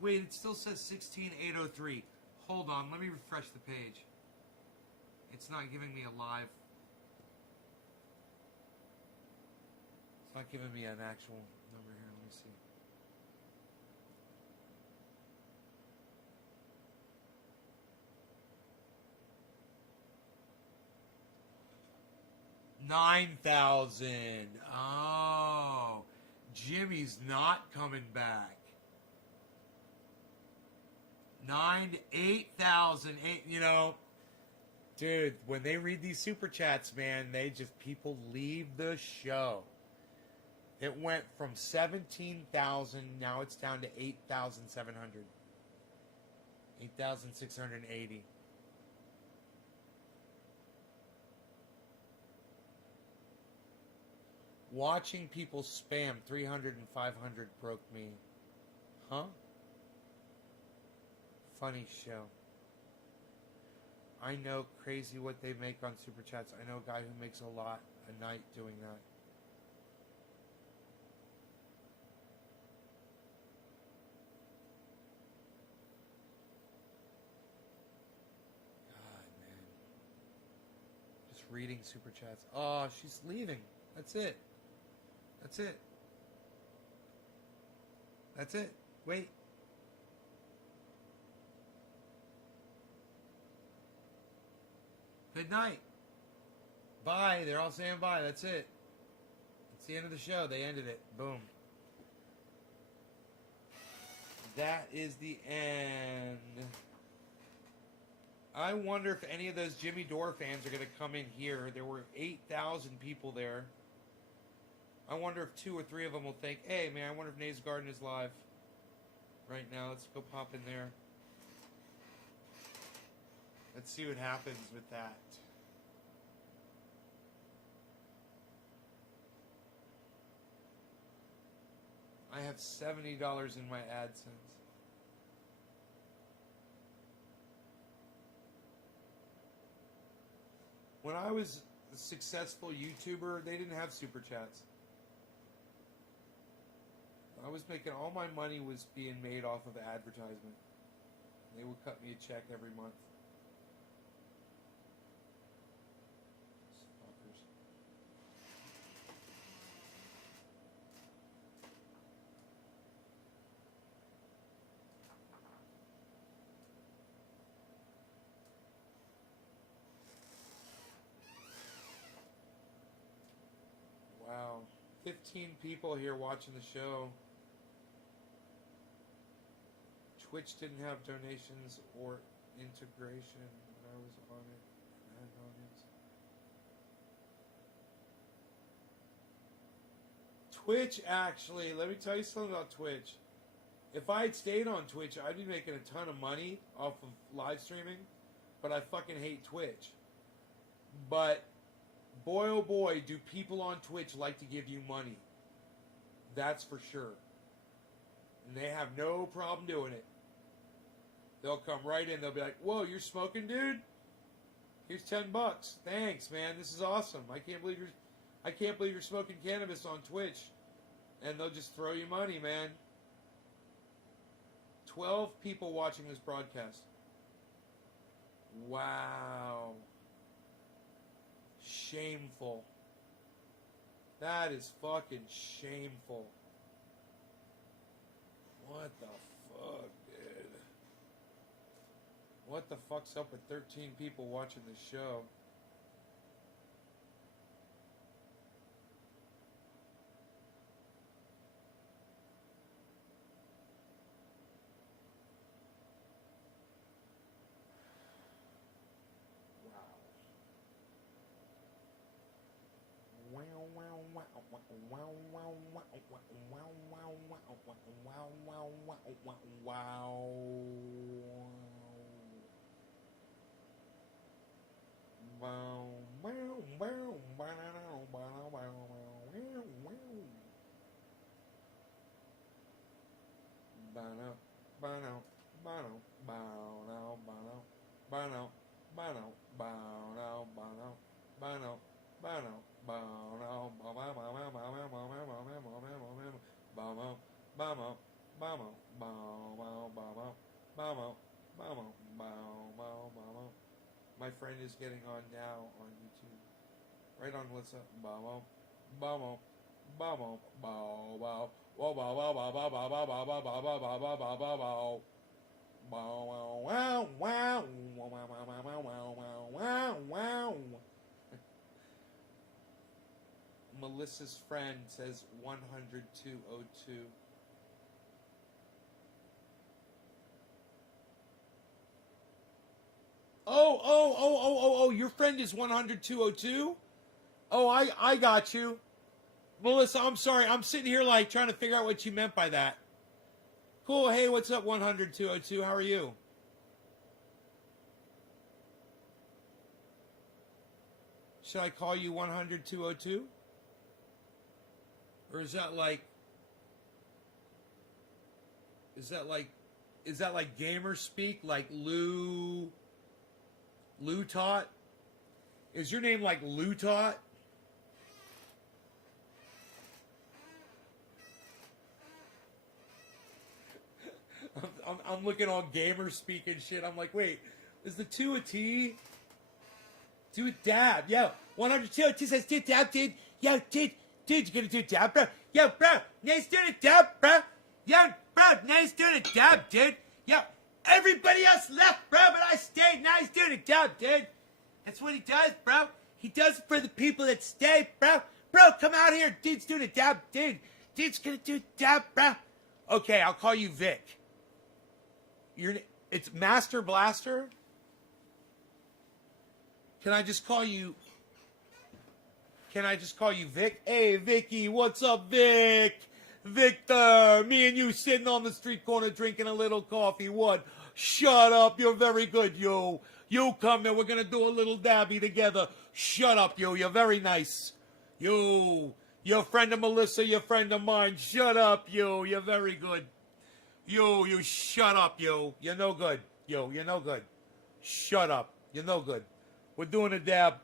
Wait, it still says 16,803. Hold on, let me refresh the page. It's not giving me a live... It's not giving me an actual number here. Let me see. $9,000. Oh, Jimmy's not coming back. 8,000. Dude, when they read these super chats, man, people leave the show. It went from 17,000, now it's down to 8,700. 8,680. Watching people spam 300 and 500 broke me. Huh? Funny show. I know crazy what they make on Super Chats. I know a guy who makes a lot a night doing that. God, man. Just reading Super Chats. Oh, she's leaving. That's it. That's it. That's it. Wait. Good night. Bye. They're all saying bye. That's it. That's the end of the show. They ended it. Boom. That is the end. I wonder if any of those Jimmy Dore fans are going to come in here. There were 8,000 people there. I wonder if 2 or 3 of them will think, hey, man, I wonder if Nate's Garden is live right now. Let's go pop in there. Let's see what happens with that. I have $70 in my AdSense. When I was a successful YouTuber, they didn't have super chats. I was making all my money was being made off of advertisement. They would cut me a check every month. Fuckers. Wow. 15 people here watching the show. Twitch didn't have donations or integration when I was on it. I had no audience. Twitch, actually, let me tell you something about Twitch. If I had stayed on Twitch, I'd be making a ton of money off of live streaming, but I fucking hate Twitch. But boy, oh boy, do people on Twitch like to give you money. That's for sure. And they have no problem doing it. They'll come right in. They'll be like, whoa, you're smoking, dude? Here's $10. Thanks, man. This is awesome. I can't believe you're smoking cannabis on Twitch. And they'll just throw you money, man. 12 people watching this broadcast. Wow. Shameful. That is fucking shameful. What the fuck, dude? What the fuck's up with 13 people watching this show? Wow. My friend is getting on now on YouTube. Right on what's up. Melissa's friend says 10202. Oh, your friend is 10202? Oh, I got you. Melissa, I'm sorry. I'm sitting here like trying to figure out what you meant by that. Cool. Hey, what's up, 10202? How are you? Should I call you 10202? Or is that like gamer speak, like Lou Tot? Is your name like Lou Tot? I'm looking all gamer speak and shit. I'm like, wait, is the 2 a T? Do a dab. Yo, 102 says do dab, dude. Yo, dude, you gonna do a dab, bro? Yo, bro, Nate's doing a dab, bro. Yo, bro, Nate's doing a dab, dude. Yo, everybody else left, bro, but I stayed. Now he's doing a dab, dude. That's what he does, bro. He does it for the people that stay, bro. Bro, come out here. Dude's doing a dab. Dude's gonna do a dab, bro. Okay, I'll call you Vic. It's Master Blaster. Can I just call you Vic? Hey, Vicky, what's up, Vic? Victor, me and you sitting on the street corner drinking a little coffee. What? Shut up, you're very good, yo. You come here, we're gonna do a little dabby together. Shut up, yo, you're very nice. Yo, you're a friend of Melissa, you're a friend of mine. Shut up, yo, you're very good. Yo, you shut up, yo. You're no good. Yo, you're no good. Shut up, you're no good. We're doing a dab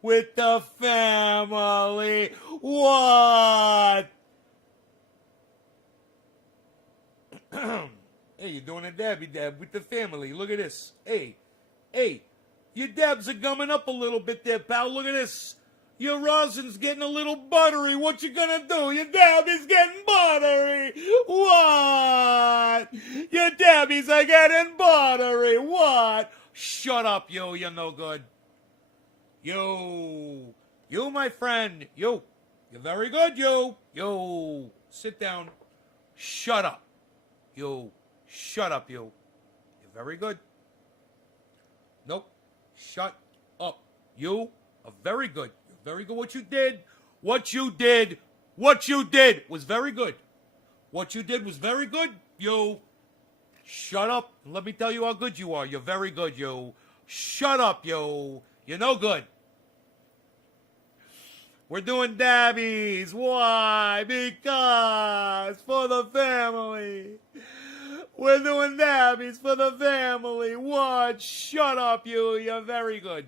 with the family. What? Hey, you're doing a dabby dab with the family. Look at this. Hey, your dabs are gumming up a little bit there, pal. Look at this. Your rosin's getting a little buttery. What you gonna do? Your dab is getting buttery. What? Your dabbies are getting buttery. What? Shut up, yo. You're no good. Yo, my friend. Yo, you're very good, yo. Sit down. Shut up. Yo, shut up, yo. You're very good. Nope. Shut up. You are very good. You're very good. What you did was very good. What you did was very good. Yo, shut up. And let me tell you how good you are. You're very good, yo. Shut up, yo. You're no good. We're doing dabbies. Why? Because for the family. We're doing dabbies for the family. What? Shut up, you. You're very good.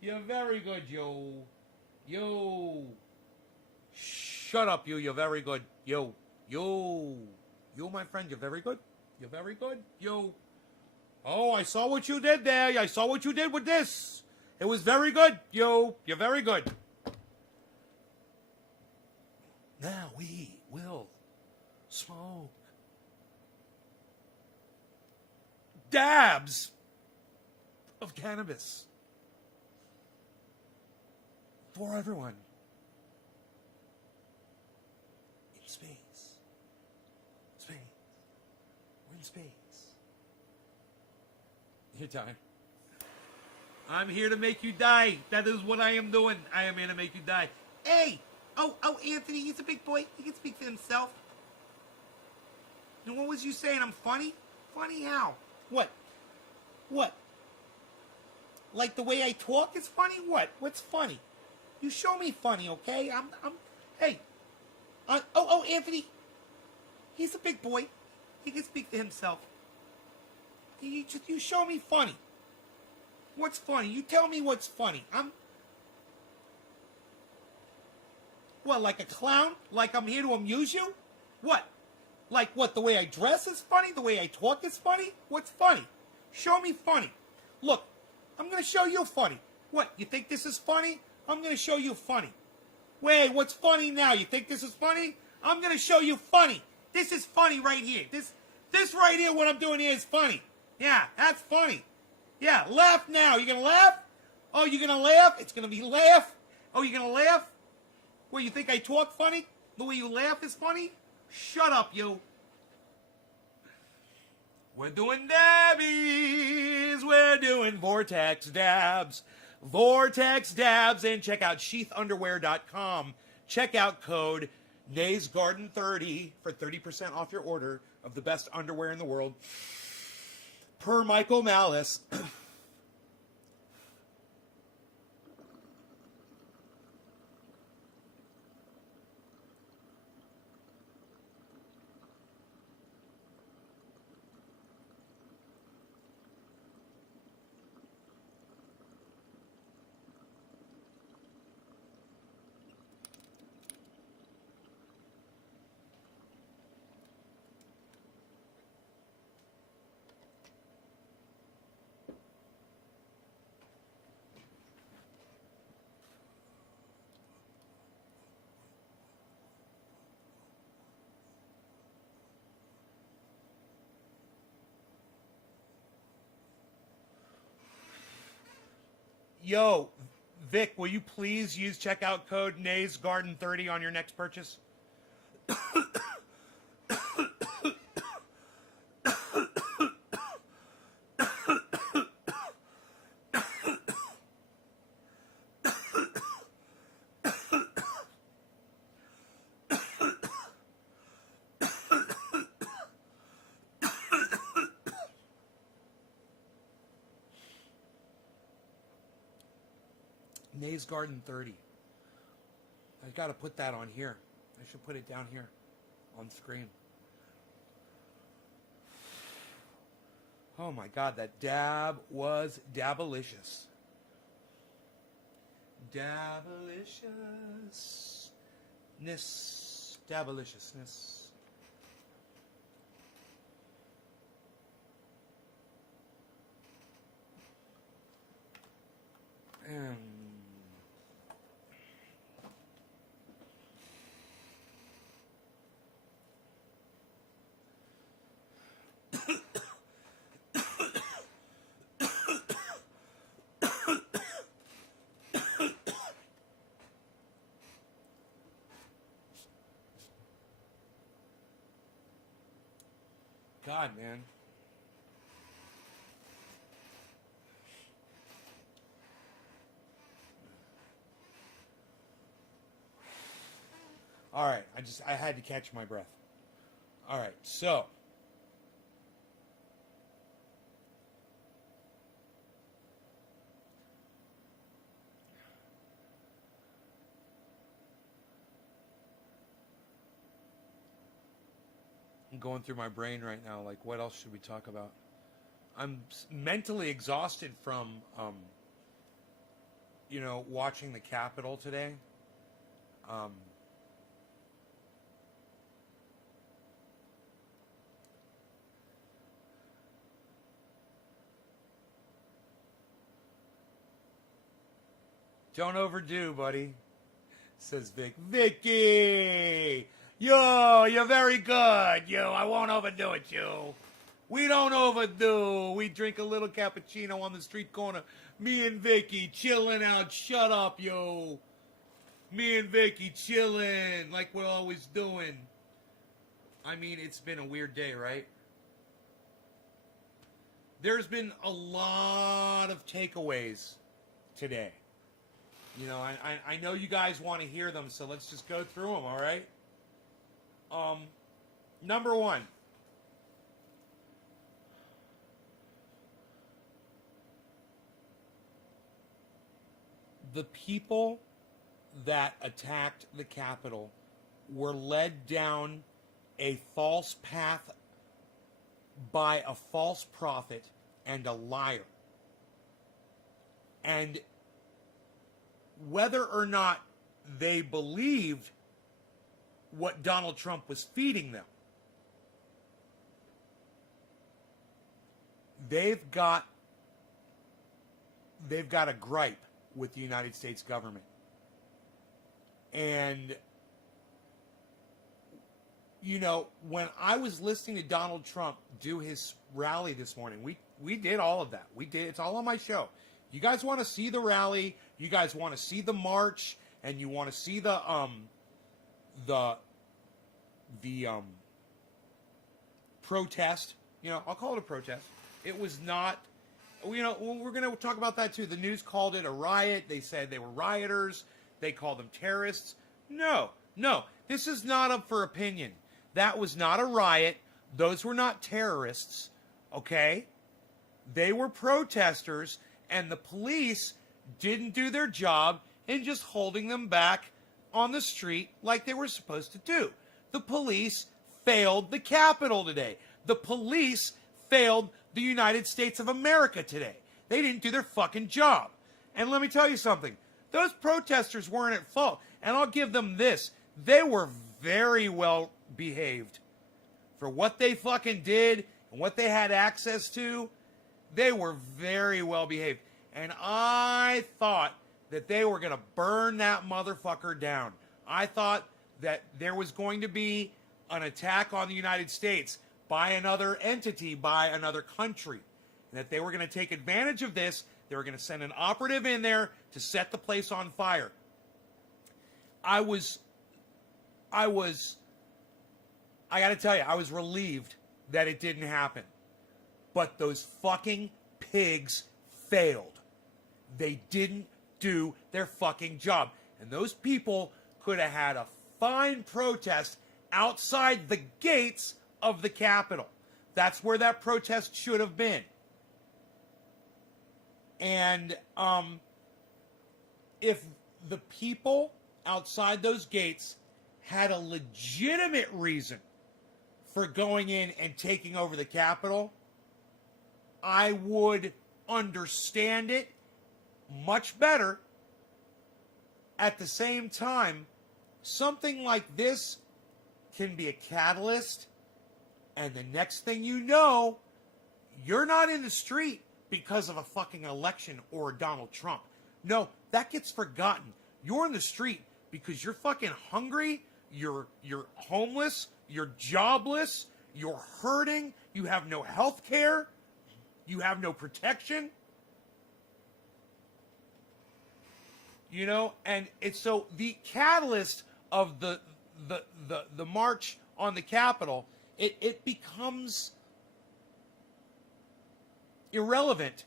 You're very good, yo. Yo. Shut up, you. You're very good. Yo. You, my friend, you're very good. You're very good. Yo. Oh, I saw what you did there. I saw what you did with this. It was very good. Yo, you're very good. Now we will smoke dabs of cannabis for everyone in space. Space. We're in space. You're dying. I'm here to make you die. That is what I am doing. I am here to make you die. Hey! Oh, Anthony, he's a big boy. He can speak for himself. And what was you saying? I'm funny? Funny how? What? Like the way I talk is funny? What? What's funny? You show me funny, okay? Hey. Anthony. He's a big boy. He can speak for himself. You show me funny. What's funny? You tell me what's funny. What, like a clown? Like I'm here to amuse you? What? Like what, the way I dress is funny? The way I talk is funny? What's funny? Show me funny. Look, I'm going to show you funny. What, you think this is funny? I'm going to show you funny. Wait, what's funny now? You think this is funny? I'm going to show you funny. This is funny right here. This right here, what I'm doing here is funny. Yeah, that's funny. Yeah, laugh now. You gonna laugh? Oh, you gonna laugh? It's gonna be laugh. Oh, you gonna laugh? Well, you think I talk funny? The way you laugh is funny? Shut up, you. We're doing dabbies. We're doing vortex dabs. Vortex dabs. And check out sheathunderwear.com. Check out code NaysGarden30 for 30% off your order of the best underwear in the world. Per Michael Malice. Yo, Vic, will you please use checkout code NAYSGarden30 on your next purchase? NAYSGarden30. I got to put that on here. I should put it down here on screen. Oh my God, that dab was dabalicious. Dabaliciousness. And God, man. All right, I had to catch my breath. All right, so I'm going through my brain right now. Like, what else should we talk about? I'm mentally exhausted from, watching the Capitol today. Don't overdo, buddy, says Vic. Vicky! Yo, you're very good. Yo, I won't overdo it, yo. We don't overdo. We drink a little cappuccino on the street corner. Me and Vicky chilling out. Shut up, yo. Me and Vicky chilling like we're always doing. I mean, it's been a weird day, right? There's been a lot of takeaways today. You know, I know you guys want to hear them, so let's just go through them, all right? Number one. The people that attacked the Capitol were led down a false path by a false prophet and a liar. And whether or not they believed what Donald Trump was feeding them, they've got a gripe with the United States government. And, you know, when I was listening to Donald Trump do his rally this morning, we did all of that. We did. It's all on my show. You guys want to see the rally, you guys want to see the march, and you want to see the protest. You know, I'll call it a protest. It was not, you know, we're going to talk about that too. The news called it a riot. They said they were rioters. They called them terrorists. No, this is not up for opinion. That was not a riot. Those were not terrorists, okay? They were protesters, and the police didn't do their job in just holding them back on the street like they were supposed to do. The police failed the Capitol today. The police failed the United States of America today. They didn't do their fucking job. And let me tell you something. Those protesters weren't at fault. And I'll give them this. They were very well behaved. For what they fucking did and what they had access to, they were very well behaved. And I thought that they were going to burn that motherfucker down. I thought that there was going to be an attack on the United States by another entity, by another country. And that they were going to take advantage of this. They were going to send an operative in there to set the place on fire. I got to tell you, I was relieved that it didn't happen. But those fucking pigs failed. They didn't do their fucking job. And those people could have had a fine protest outside the gates of the Capitol. That's where that protest should have been. And if the people outside those gates had a legitimate reason for going in and taking over the Capitol, I would understand it much better. At the same time, something like this can be a catalyst, and the next thing you know, you're not in the street because of a fucking election or Donald Trump. No, that gets forgotten. You're in the street because you're fucking hungry, you're homeless, you're jobless, you're hurting, you have no health care, you have no protection. You know, and it's so the catalyst of the march on the Capitol, it becomes irrelevant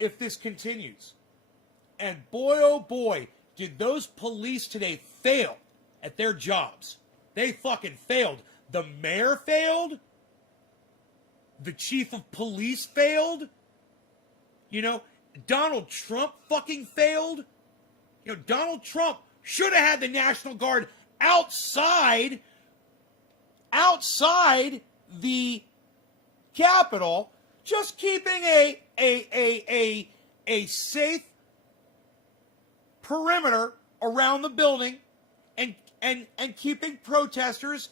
if this continues. And boy, oh boy, did those police today fail at their jobs. They fucking failed. The mayor failed. The chief of police failed. You know, Donald Trump fucking failed. You know, Donald Trump should have had the National Guard outside the Capitol, just keeping a safe perimeter around the building and keeping protesters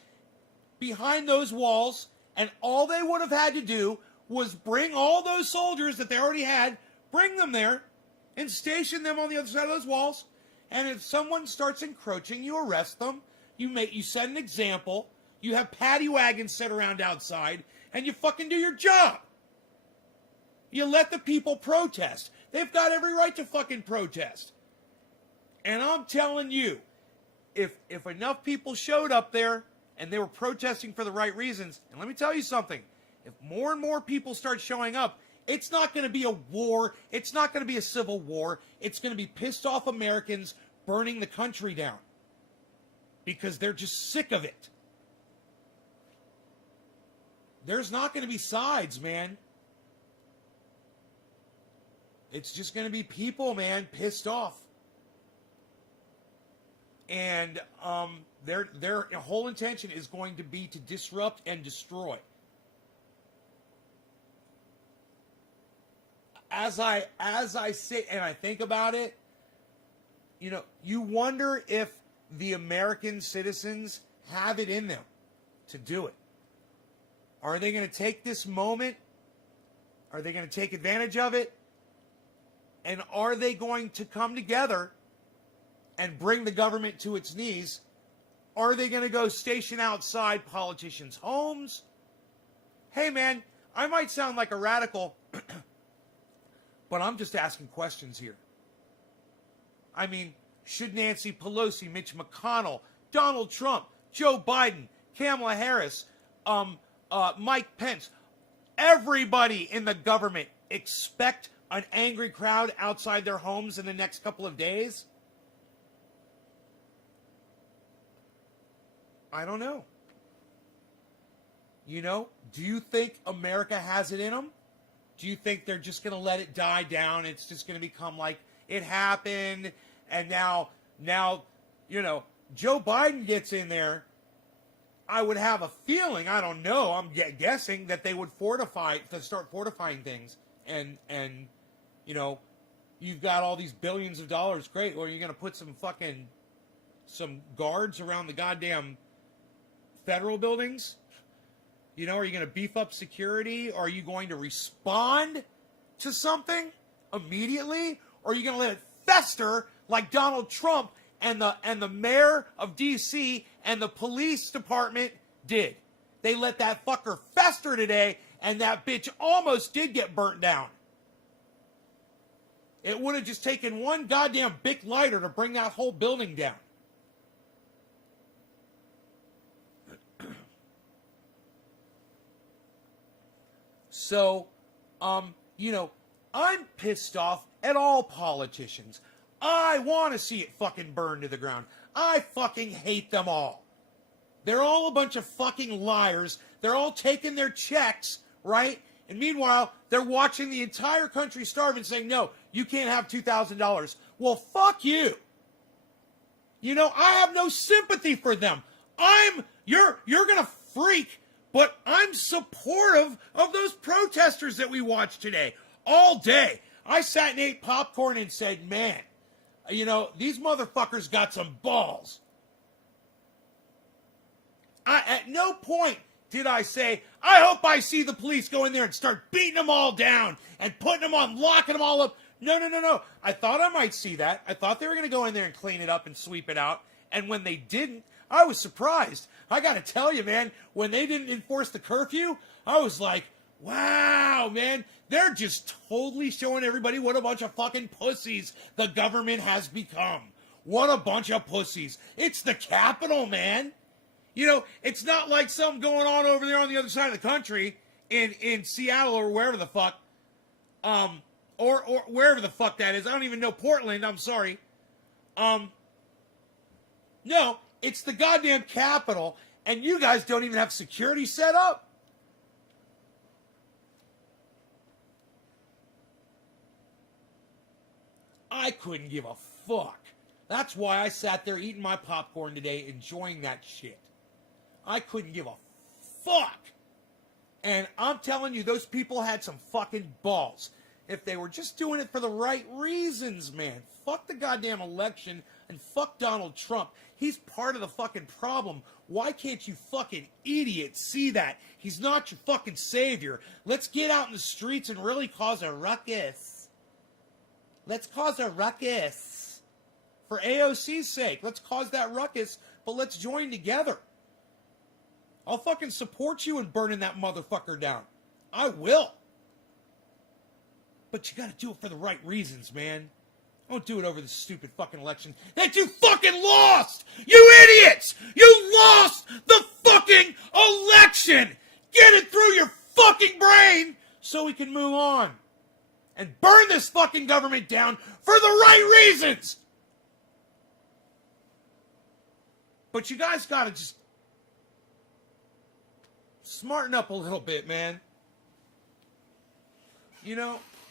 behind those walls. And all they would have had to do was bring all those soldiers that they already had, bring them there and station them on the other side of those walls. And if someone starts encroaching, you arrest them. You set an example. You have paddy wagons set around outside, and you fucking do your job. You let the people protest. They've got every right to fucking protest. And I'm telling you, if enough people showed up there and they were protesting for the right reasons, and let me tell you something, if more and more people start showing up, it's not going to be a war. It's not going to be a civil war. It's going to be pissed off Americans burning the country down because they're just sick of it. There's not going to be sides, man. It's just going to be people, man, pissed off. And their whole intention is going to be to disrupt and destroy. As I sit and I think about it, you know, you wonder if the American citizens have it in them to do it. Are they going to take this moment? Are they going to take advantage of it? And are they going to come together and bring the government to its knees? Are they going to go station outside politicians' homes? Hey, man, I might sound like a radical, but I'm just asking questions here. I mean, should Nancy Pelosi, Mitch McConnell, Donald Trump, Joe Biden, Kamala Harris, Mike Pence, everybody in the government expect an angry crowd outside their homes in the next couple of days? I don't know. You know, do you think America has it in them? Do you think they're just going to let it die down? It's just going to become like it happened, and now, you know, Joe Biden gets in there. I would have a feeling, I don't know, I'm guessing that they would start fortifying things, and you know, you've got all these billions of dollars, great. Or are you going to put some guards around the goddamn federal buildings? You know, are you going to beef up security? Are you going to respond to something immediately? Or are you going to let it fester like Donald Trump and the mayor of D.C. and the police department did? They let that fucker fester today, and that bitch almost did get burnt down. It would have just taken one goddamn big lighter to bring that whole building down. So, I'm pissed off at all politicians. I want to see it fucking burn to the ground. I fucking hate them all. They're all a bunch of fucking liars. They're all taking their checks, right? And meanwhile, they're watching the entire country starve and saying, no, you can't have $2,000. Well, fuck you. I have no sympathy for them. You're gonna freak, but I'm supportive of those protesters that we watched today. All day. I sat and ate popcorn and said, man, these motherfuckers got some balls. At no point did I say, I hope I see the police go in there and start beating them all down and putting them on, locking them all up. No. I thought I might see that. I thought they were going to go in there and clean it up and sweep it out. And when they didn't, I was surprised. I got to tell you, man, when they didn't enforce the curfew, I was like, wow, man, they're just totally showing everybody what a bunch of fucking pussies the government has become. What a bunch of pussies. It's the Capitol, man. It's not like something going on over there on the other side of the country in Seattle or wherever the fuck, or wherever the fuck that is. I don't even know Portland. I'm sorry. No, it's the goddamn Capitol, and you guys don't even have security set up. I couldn't give a fuck. That's why I sat there eating my popcorn today, enjoying that shit. I couldn't give a fuck. And I'm telling you, those people had some fucking balls. If they were just doing it for the right reasons, man. Fuck the goddamn election and fuck Donald Trump. He's part of the fucking problem. Why can't you fucking idiots see that? He's not your fucking savior. Let's get out in the streets and really cause a ruckus. Let's cause a ruckus. For AOC's sake, let's cause that ruckus, but let's join together. I'll fucking support you in burning that motherfucker down. I will. But you gotta do it for the right reasons, man. Don't do it over the stupid fucking election that you fucking lost! You idiots! You lost the fucking election! Get it through your fucking brain so we can move on. And burn this fucking government down for the right reasons! But you guys gotta just smarten up a little bit, man.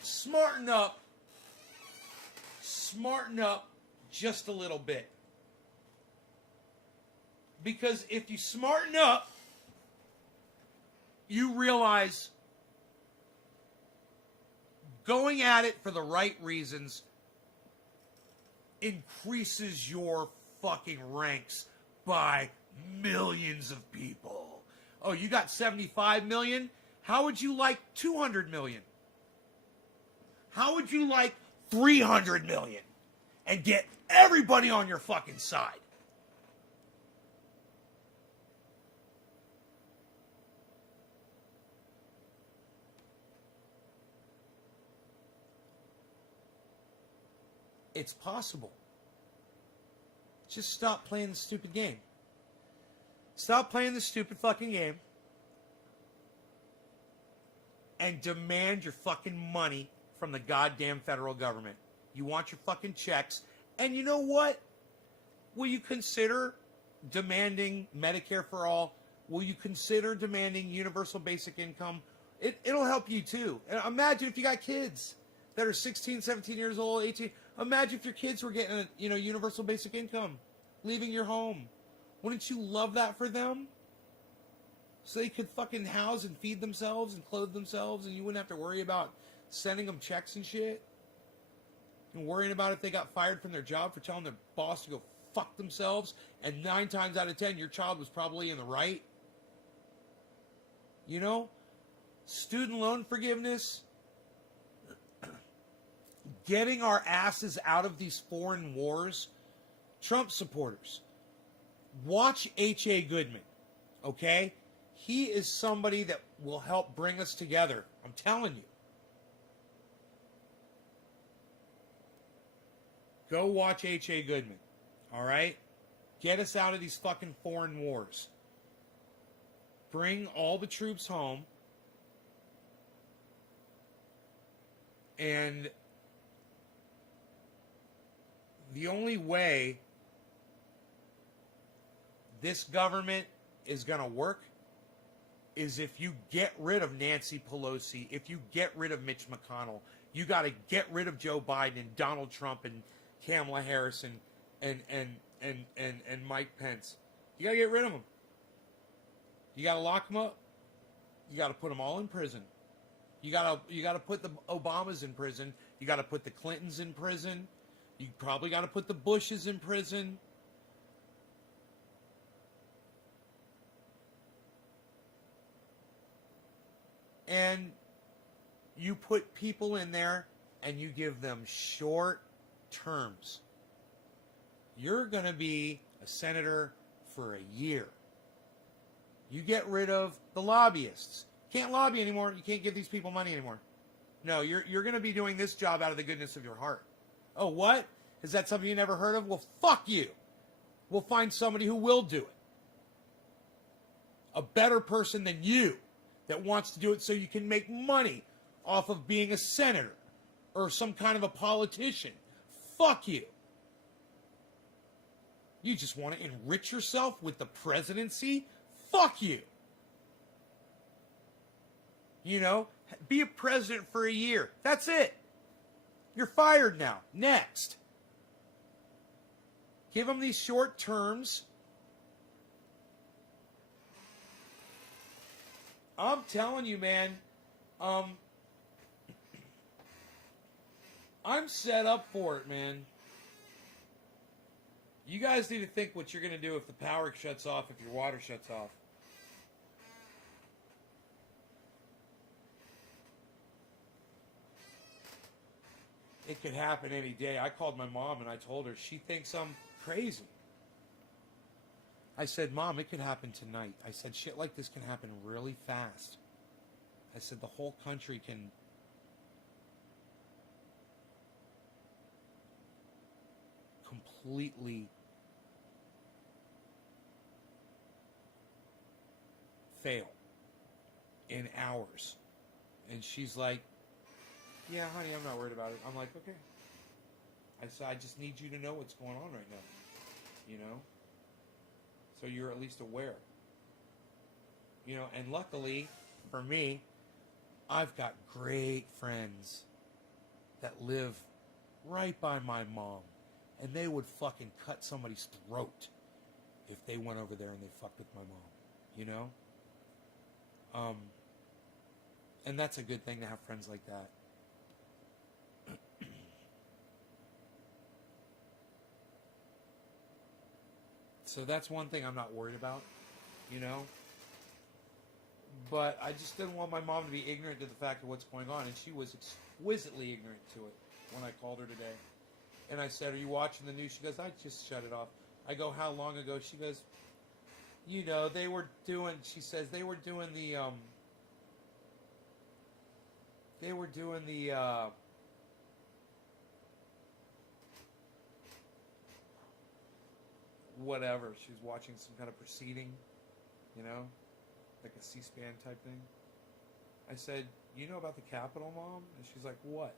Smarten up. Smarten up just a little bit. Because if you smarten up, you realize going at it for the right reasons increases your fucking ranks by millions of people. Oh, you got 75 million? How would you like 200 million? How would you like 300 million? And get everybody on your fucking side. It's possible. Just stop playing the stupid game. Stop playing the stupid fucking game. And demand your fucking money from the goddamn federal government. You want your fucking checks. And you know what? Will you consider demanding Medicare for all? Will you consider demanding universal basic income? It'll help you too. Imagine if you got kids that are 16, 17 years old, 18. Imagine if your kids were getting a universal basic income, leaving your home. Wouldn't you love that for them? So they could fucking house and feed themselves and clothe themselves, and you wouldn't have to worry about sending them checks and shit. And worrying about if they got fired from their job for telling their boss to go fuck themselves. And 9 times out of 10, your child was probably in the right. Student loan forgiveness. Getting our asses out of these foreign wars. Trump supporters. Watch H.A. Goodman. Okay? He is somebody that will help bring us together. I'm telling you. Go watch H.A. Goodman. All right? Get us out of these fucking foreign wars. Bring all the troops home. And the only way this government is going to work is if you get rid of Nancy Pelosi, if you get rid of Mitch McConnell. You got to get rid of Joe Biden and Donald Trump and Kamala Harris and Mike Pence. You got to get rid of them. You got to lock them up. You got to put them all in prison. You got to put the Obamas in prison. You got to put the Clintons in prison. You probably got to put the Bushes in prison. And you put people in there and you give them short terms. You're going to be a senator for a year. You get rid of the lobbyists. Can't lobby anymore. You can't give these people money anymore. No, you're going to be doing this job out of the goodness of your heart. Oh, what? Is that something you never heard of? Well, fuck you. We'll find somebody who will do it. A better person than you that wants to do it so you can make money off of being a senator or some kind of a politician. Fuck you. You just want to enrich yourself with the presidency? Fuck you. You know, be a president for a year. That's it. You're fired now. Next. Give them these short terms. I'm telling you, man, I'm set up for it, man. You guys need to think what you're going to do if the power shuts off, if your water shuts off. It could happen any day. I called my mom and I told her, she thinks I'm crazy. I said, Mom, it could happen tonight. I said, shit like this can happen really fast. I said, the whole country can completely fail in hours. And she's like, yeah, honey, I'm not worried about it. I'm like, okay. I said, I just need you to know what's going on right now. You know? So you're at least aware. You know, and luckily for me, I've got great friends that live right by my mom. And they would fucking cut somebody's throat if they went over there and they fucked with my mom. You know? And that's a good thing to have friends like that. So that's one thing I'm not worried about, you know. But I just didn't want my mom to be ignorant to the fact of what's going on. And she was exquisitely ignorant to it when I called her today. And I said, are you watching the news? She goes, I just shut it off. I go, how long ago? She goes, you know, they were doing the whatever. She was watching some kind of proceeding, you know, like a C-SPAN type thing. I said, you know about the Capitol, Mom? And she's like, what?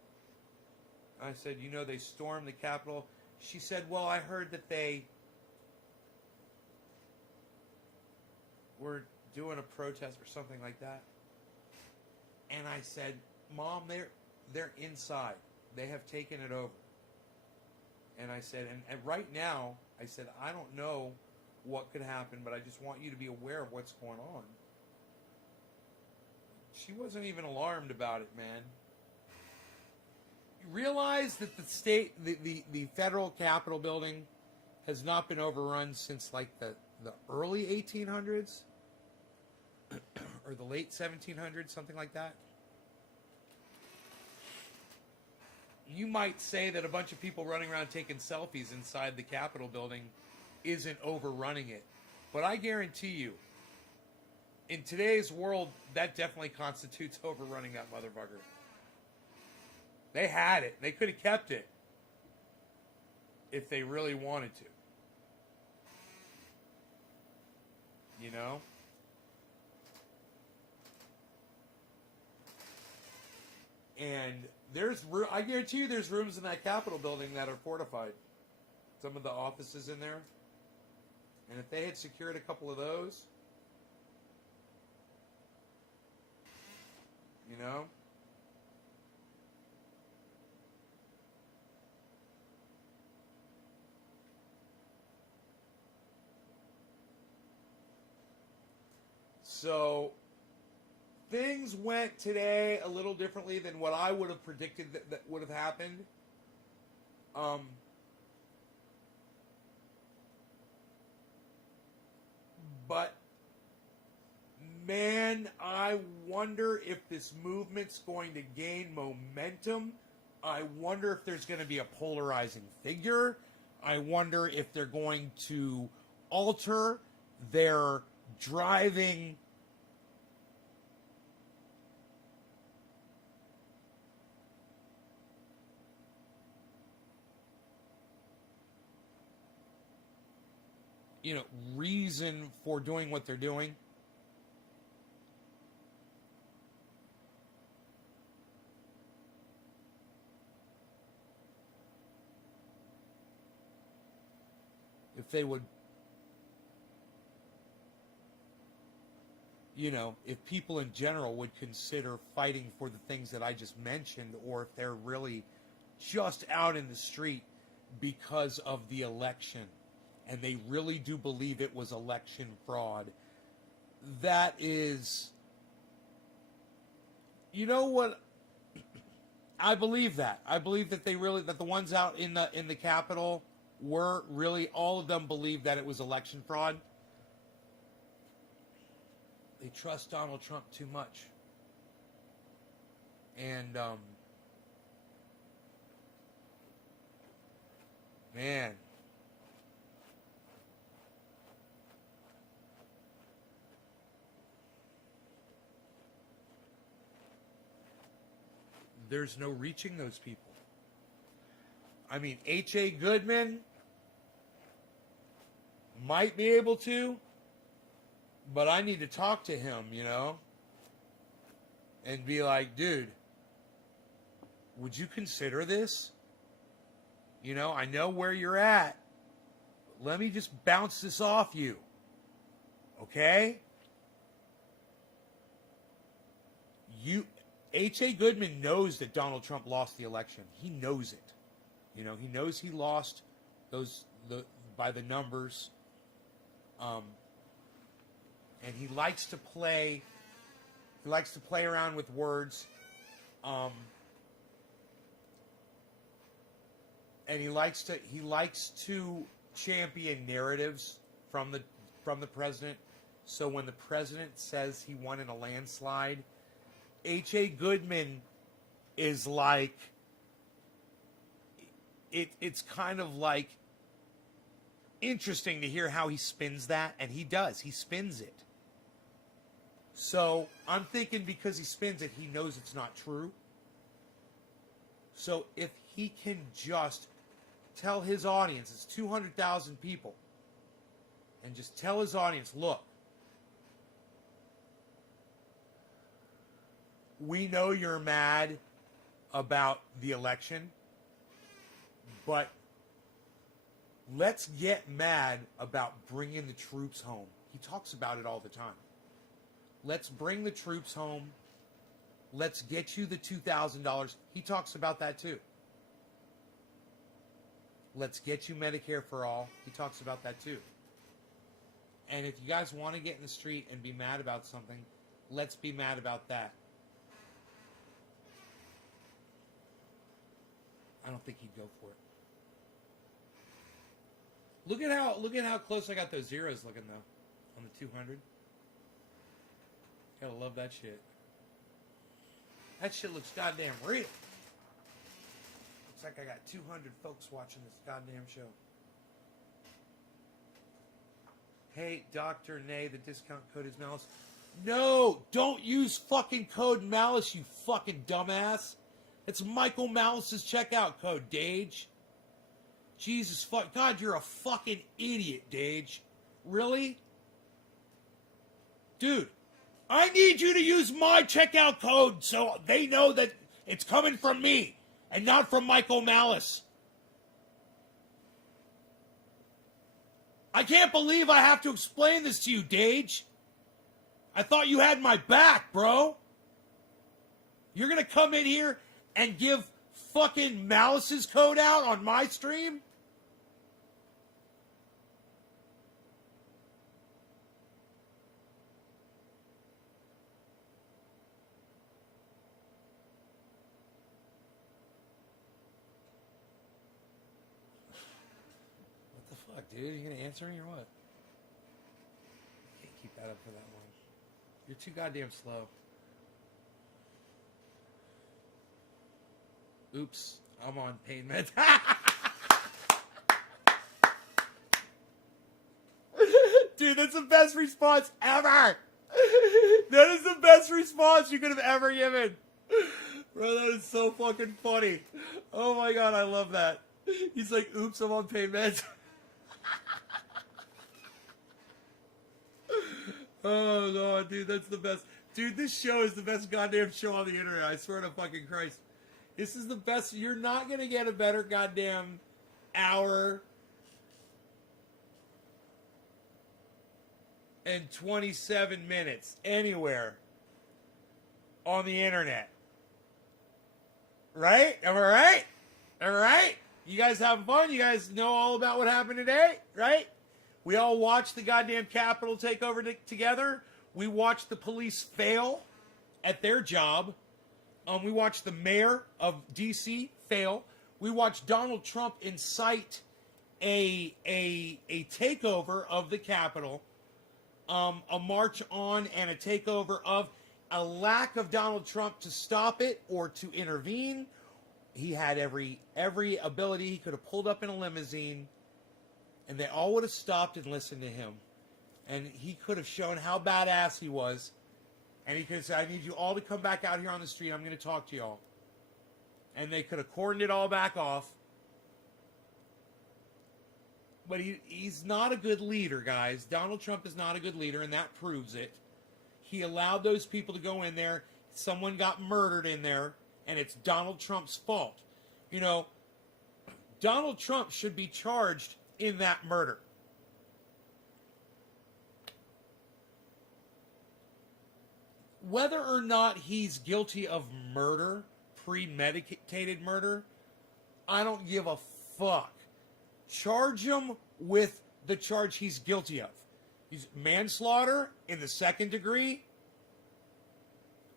I said, you know, they stormed the Capitol. She said, well, I heard that they were doing a protest or something like that. And I said, Mom, they're inside. They have taken it over. And I said, and right now, I said, I don't know what could happen, but I just want you to be aware of what's going on. She wasn't even alarmed about it, man. You realize that the federal Capitol building has not been overrun since like the early 1800s? Or the late 1700s, something like that? You might say that a bunch of people running around taking selfies inside the Capitol building isn't overrunning it. But I guarantee you, in today's world, that definitely constitutes overrunning that motherfucker. They had it. They could have kept it. if they really wanted to. You know? And I guarantee you there's rooms in that Capitol building that are fortified. Some of the offices in there. And if they had secured a couple of those, you know? So, things went today a little differently than what I would have predicted that would have happened. But, man, I wonder if this movement's going to gain momentum. I wonder if there's going to be a polarizing figure. I wonder if they're going to alter their driving reason for doing what they're doing. If they would, if people in general would consider fighting for the things that I just mentioned, or if they're really just out in the street because of the election, and they really do believe it was election fraud. That is, you know what? I believe that. I believe that that the ones out in the Capitol were really, all of them believed that it was election fraud. They trust Donald Trump too much. And, man. There's no reaching those people. I mean, H.A. Goodman might be able to, but I need to talk to him, and be like, dude, would you consider this? I know where you're at. Let me just bounce this off you. Okay? H.A. Goodman knows that Donald Trump lost the election. He knows it. He knows he lost by the numbers. And he likes to play around with words. And he likes to champion narratives from the president. So when the president says he won in a landslide, H.A. Goodman is like, it's kind of like interesting to hear how he spins that, and he does. He spins it. So I'm thinking because he spins it, he knows it's not true. So if he can just tell his audience, it's 200,000 people, and just tell his audience, look, we know you're mad about the election, but let's get mad about bringing the troops home. He talks about it all the time. Let's bring the troops home. Let's get you the $2,000. He talks about that too. Let's get you Medicare for all. He talks about that too. And if you guys want to get in the street and be mad about something, let's be mad about that. I don't think he'd go for it. Look at how close I got those zeros looking though on the 200. Gotta love that shit. That shit looks goddamn real. Looks like I got 200 folks watching this goddamn show. Hey, Dr. Nay, the discount code is Malice. No, don't use fucking code Malice, you fucking dumbass. It's Michael Malice's checkout code, Dage. Jesus fuck, God, you're a fucking idiot, Dage. Really? Dude, I need you to use my checkout code so they know that it's coming from me and not from Michael Malice. I can't believe I have to explain this to you, Dage. I thought you had my back, bro. You're going to come in here and give fucking Malice's code out on my stream? What the fuck, dude? You going to answer me or what? Can't keep that up for that long. You're too goddamn slow. Oops, I'm on pain meds. Dude, that's the best response ever. That is the best response you could have ever given. Bro, that is so fucking funny. Oh my god, I love that. He's like, oops, I'm on pain meds. Oh god, dude, that's the best. Dude, this show is the best goddamn show on the internet. I swear to fucking Christ. This is the best. You're not going to get a better goddamn hour and 27 minutes anywhere on the internet. Right? Am I right? Am I right? You guys having fun? You guys know all about what happened today? Right? We all watched the goddamn Capitol take over together. We watched the police fail at their job. We watched the mayor of D.C. fail. We watched Donald Trump incite a takeover of the Capitol, a march on and a takeover of a lack of Donald Trump to stop it or to intervene. He had every ability. He could have pulled up in a limousine, and they all would have stopped and listened to him. And he could have shown how badass he was. And he could have said, I need you all to come back out here on the street. I'm going to talk to y'all. And they could have cordoned it all back off. But he's not a good leader, guys. Donald Trump is not a good leader, and that proves it. He allowed those people to go in there. Someone got murdered in there, and it's Donald Trump's fault. You know, Donald Trump should be charged in that murder. Whether or not he's guilty of murder, premeditated murder, I don't give a fuck. Charge him with the charge he's guilty of. He's manslaughter in the second degree.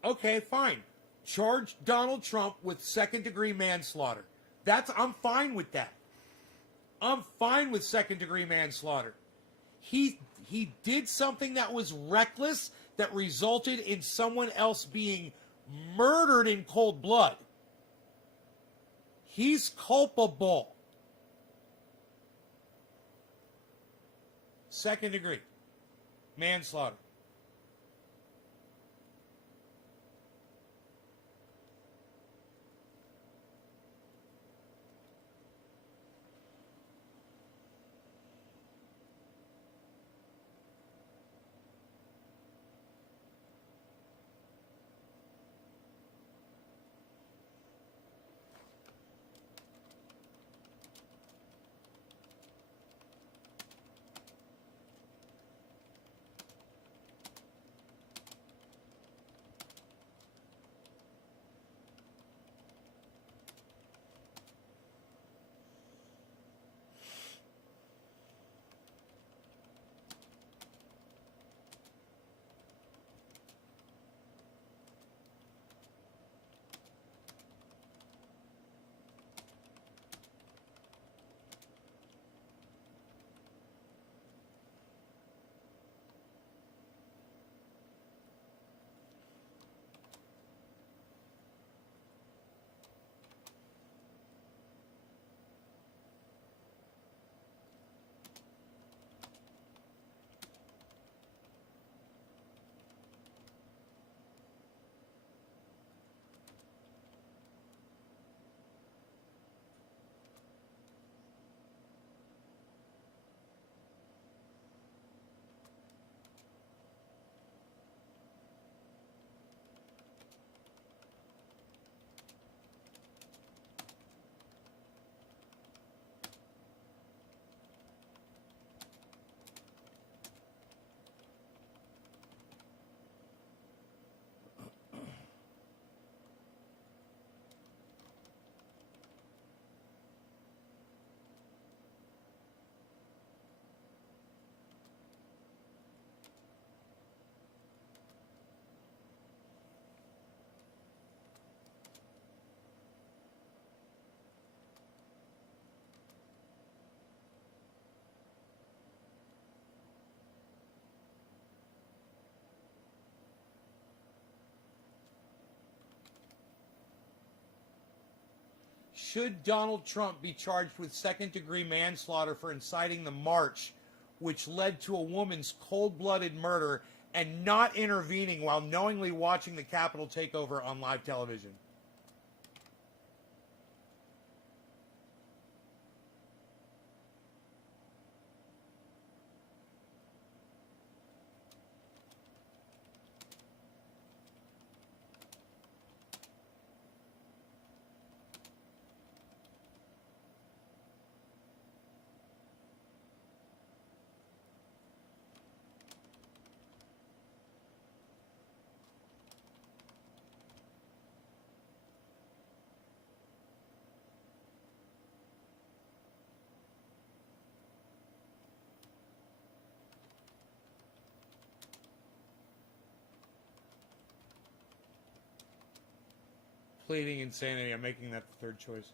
Okay, fine. Charge Donald Trump with second degree manslaughter. I'm fine with that. I'm fine with second degree manslaughter. He did something that was reckless, that resulted in someone else being murdered in cold blood. He's culpable. Second degree manslaughter. should Donald Trump be charged with second-degree manslaughter for inciting the march, which led to a woman's cold-blooded murder, and not intervening while knowingly watching the Capitol takeover on live television? Pleading insanity. I'm making that the third choice.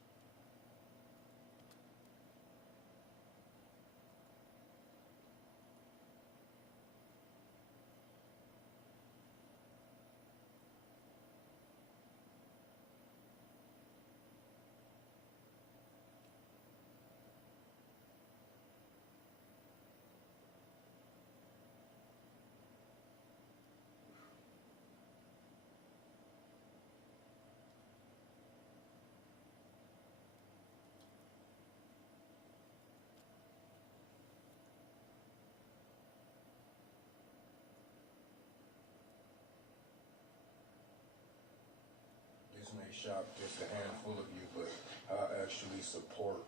This may shock just a handful of you, but I actually support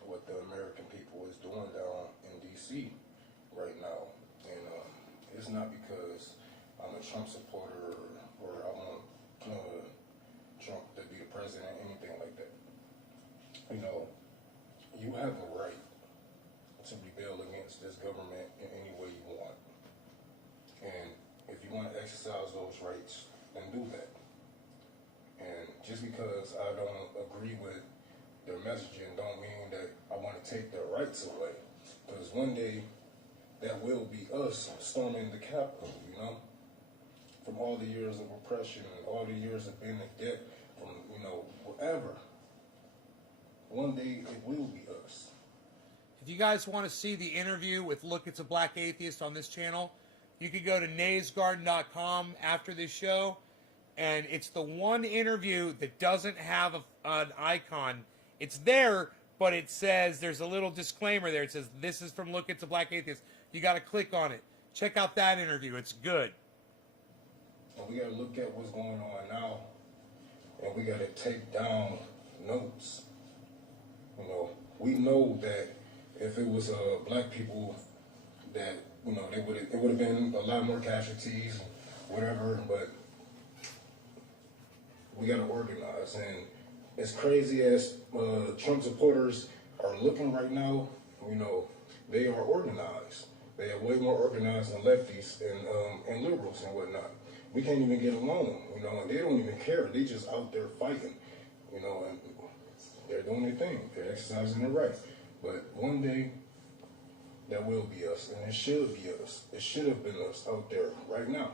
what the American people is doing down in D.C. right now. And it's not because I'm a Trump supporter or I want Trump to be the president, anything like that. You know, you have a right to rebel against this government in any way you want. And if you want to exercise those rights, then do that. And just because I don't agree with their messaging don't mean that I want to take their rights away. Because one day, that will be us storming the Capitol, you know? From all the years of oppression and all the years of being in debt from, whatever. One day, it will be us. If you guys want to see the interview with Look, It's a Black Atheist on this channel, you can go to naysgarden.com after this show. And it's the one interview that doesn't have an icon. It's there, but it says, there's a little disclaimer there. It says, this is from Look, It's a Black Atheist. You got to click on it. Check out that interview. It's good. And we got to look at what's going on now. And we got to take down notes. We know that if it was black people, that, it would have been a lot more casualties, whatever, but we got to organize. And as crazy as Trump supporters are looking right now, they are organized. They are way more organized than lefties and liberals and whatnot. We can't even get along, and they don't even care. They just out there fighting, and they're doing their thing. They're exercising their rights. But one day, that will be us, and it should be us. It should have been us out there right now,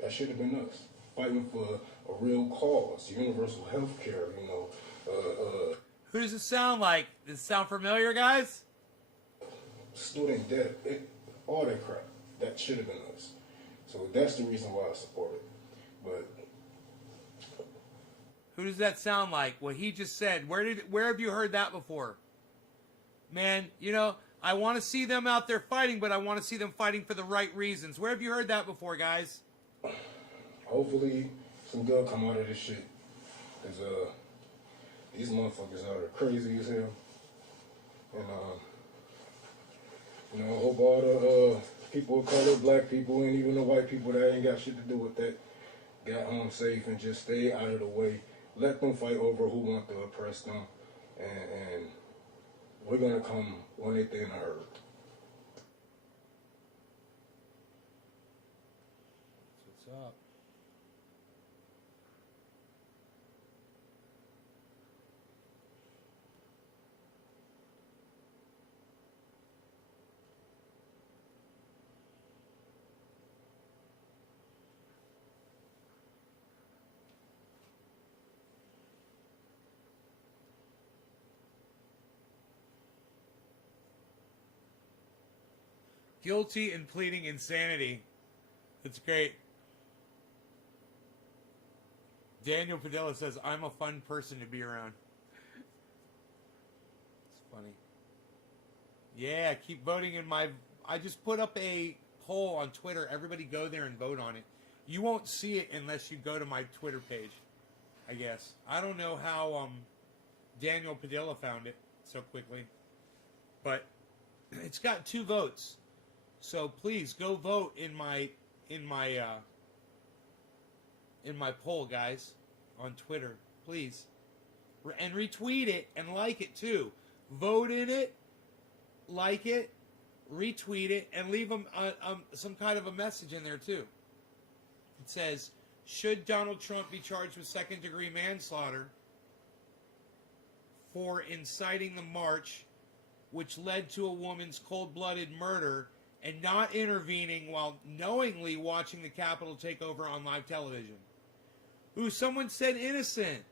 That should have been us. Fighting for a real cause, universal health care, Who does it sound like? Does it sound familiar, guys? student debt, all that crap. That should have been us. So that's the reason why I support it. But Who does that sound like? What he just said. Where have you heard that before? Man, I want to see them out there fighting, but I want to see them fighting for the right reasons. Where have you heard that before, guys? hopefully some good come out of this shit. Cause these motherfuckers out are crazy as hell. And I hope all the people of color, black people, and even the white people that ain't got shit to do with that got home safe and just stay out of the way. Let them fight over who want to oppress them, and we're gonna come when they think I heard. What's up? Guilty and pleading insanity. It's great. Daniel Padilla says, I'm a fun person to be around. It's funny. Yeah, keep voting in my... I just put up a poll on Twitter. Everybody go there and vote on it. You won't see it unless you go to my Twitter page, I guess. I don't know how Daniel Padilla found it so quickly. But it's got 2 votes. So please go vote in my poll, guys, on Twitter, please, and retweet it and like it too. Vote in it, like it, retweet it, and leave them some kind of a message in there too. It says, should Donald Trump be charged with second-degree manslaughter for inciting the march which led to a woman's cold-blooded murder and not intervening while knowingly watching the Capitol take over on live television? Ooh, someone said innocent.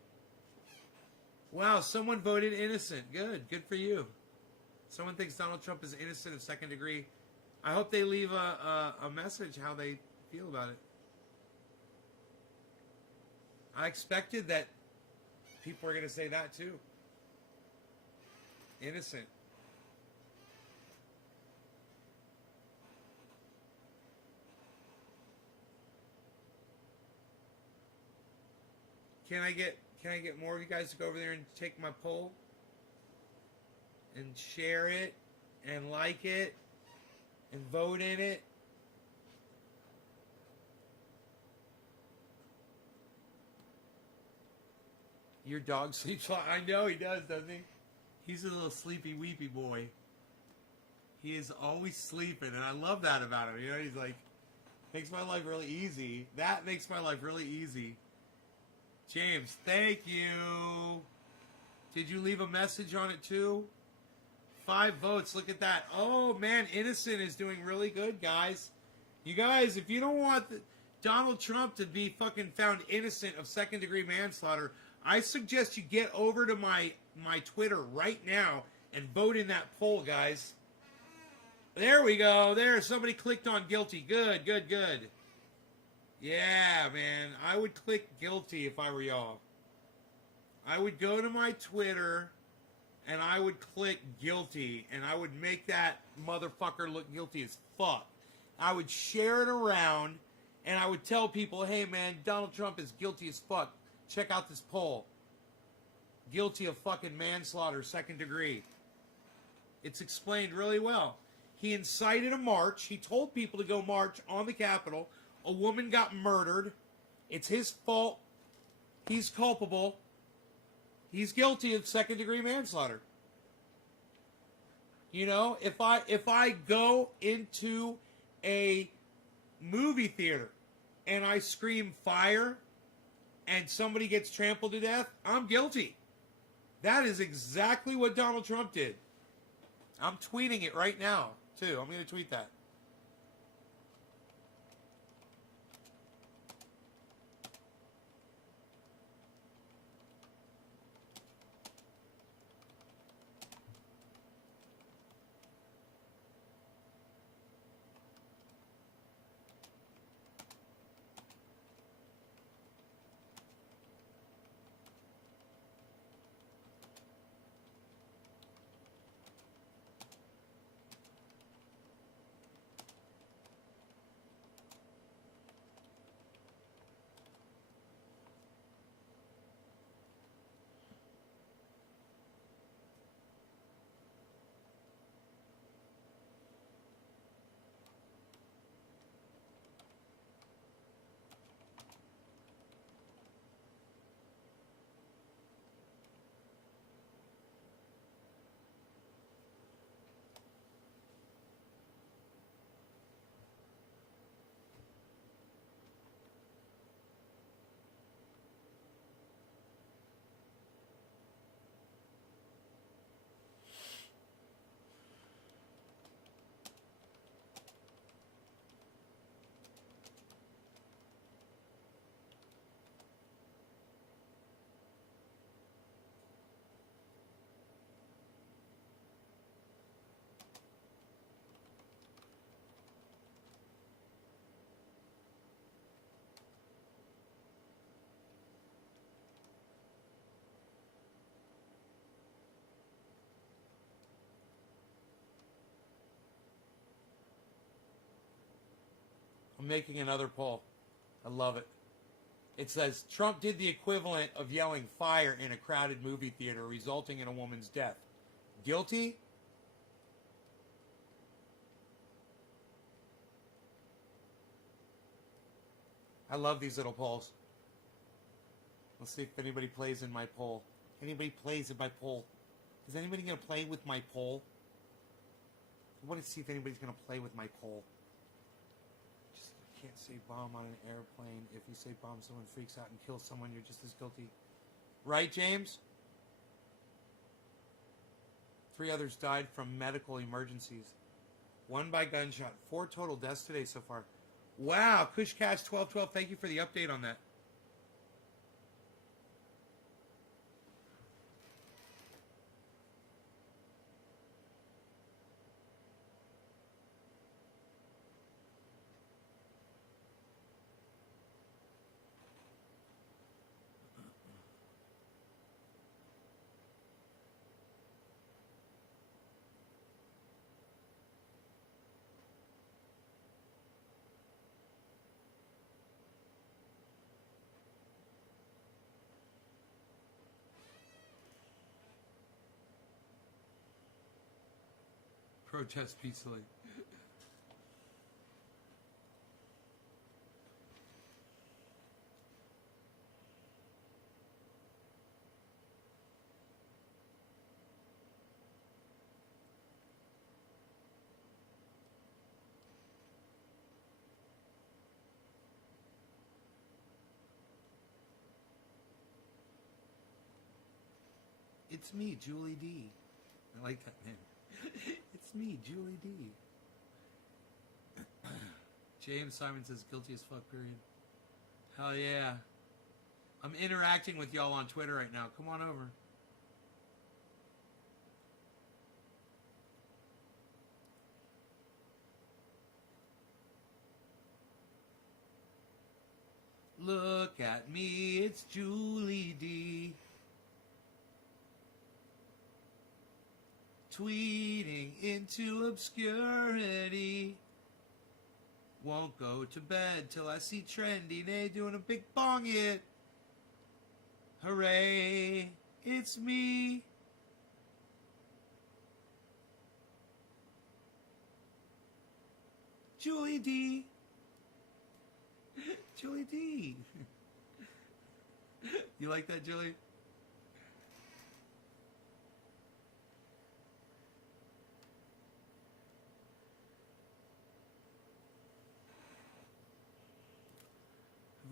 Wow, someone voted innocent. Good for you. Someone thinks Donald Trump is innocent of second degree. I hope they leave a message how they feel about it. I expected that people were going to say that too. Innocent. Can I get more of you guys to go over there and take my poll and share it and like it and vote in it? Your dog sleeps. I know he does, doesn't he? He's a little sleepy weepy boy. He is always sleeping, and I love that about him. You know, he's like, makes my life really easy. That makes my life really easy. James, thank you. Did you leave a message on it too? 5 votes. Look at that. Oh, man, Innocent is doing really good, guys. You guys, if you don't want Donald Trump to be fucking found innocent of second-degree manslaughter, I suggest you get over to my Twitter right now and vote in that poll, guys. There we go. There, somebody clicked on guilty. Good. Yeah, man. I would click guilty if I were y'all. I would go to my Twitter and I would click guilty and I would make that motherfucker look guilty as fuck. I would share it around and I would tell people, hey man, Donald Trump is guilty as fuck. Check out this poll. Guilty of fucking manslaughter, second degree. It's explained really well. He incited a march. He told people to go march on the Capitol. A woman got murdered. It's his fault. He's culpable. He's guilty of second-degree manslaughter. You know, if I go into a movie theater and I scream fire and somebody gets trampled to death, I'm guilty. That is exactly what Donald Trump did. I'm tweeting it right now, too. I'm going to tweet that. making another poll. I love it. It says, Trump did the equivalent of yelling fire in a crowded movie theater, resulting in a woman's death. Guilty? I love these little polls. Let's see if anybody plays in my poll. Anybody plays in my poll? Is anybody going to play with my poll? I want to see if anybody's going to play with my poll. Just can't say bomb on an airplane. If you say bomb, someone freaks out and kills someone, you're just as guilty. Right, James? 3 others died from medical emergencies. 1 by gunshot. 4 total deaths today so far. Wow, Kushcast1212, thank you for the update on that. Protest peacefully. It's me, Julie D. I like that name. It's me, Julie D. James Simon says guilty as fuck, period. Hell yeah. I'm interacting with y'all on Twitter right now. Come on over. Look at me, it's Julie D. Tweeting into obscurity. Won't go to bed till I see Trendy Nay doing a big bong hit. Hooray, it's me. Julie D. Julie D. You like that, Julie?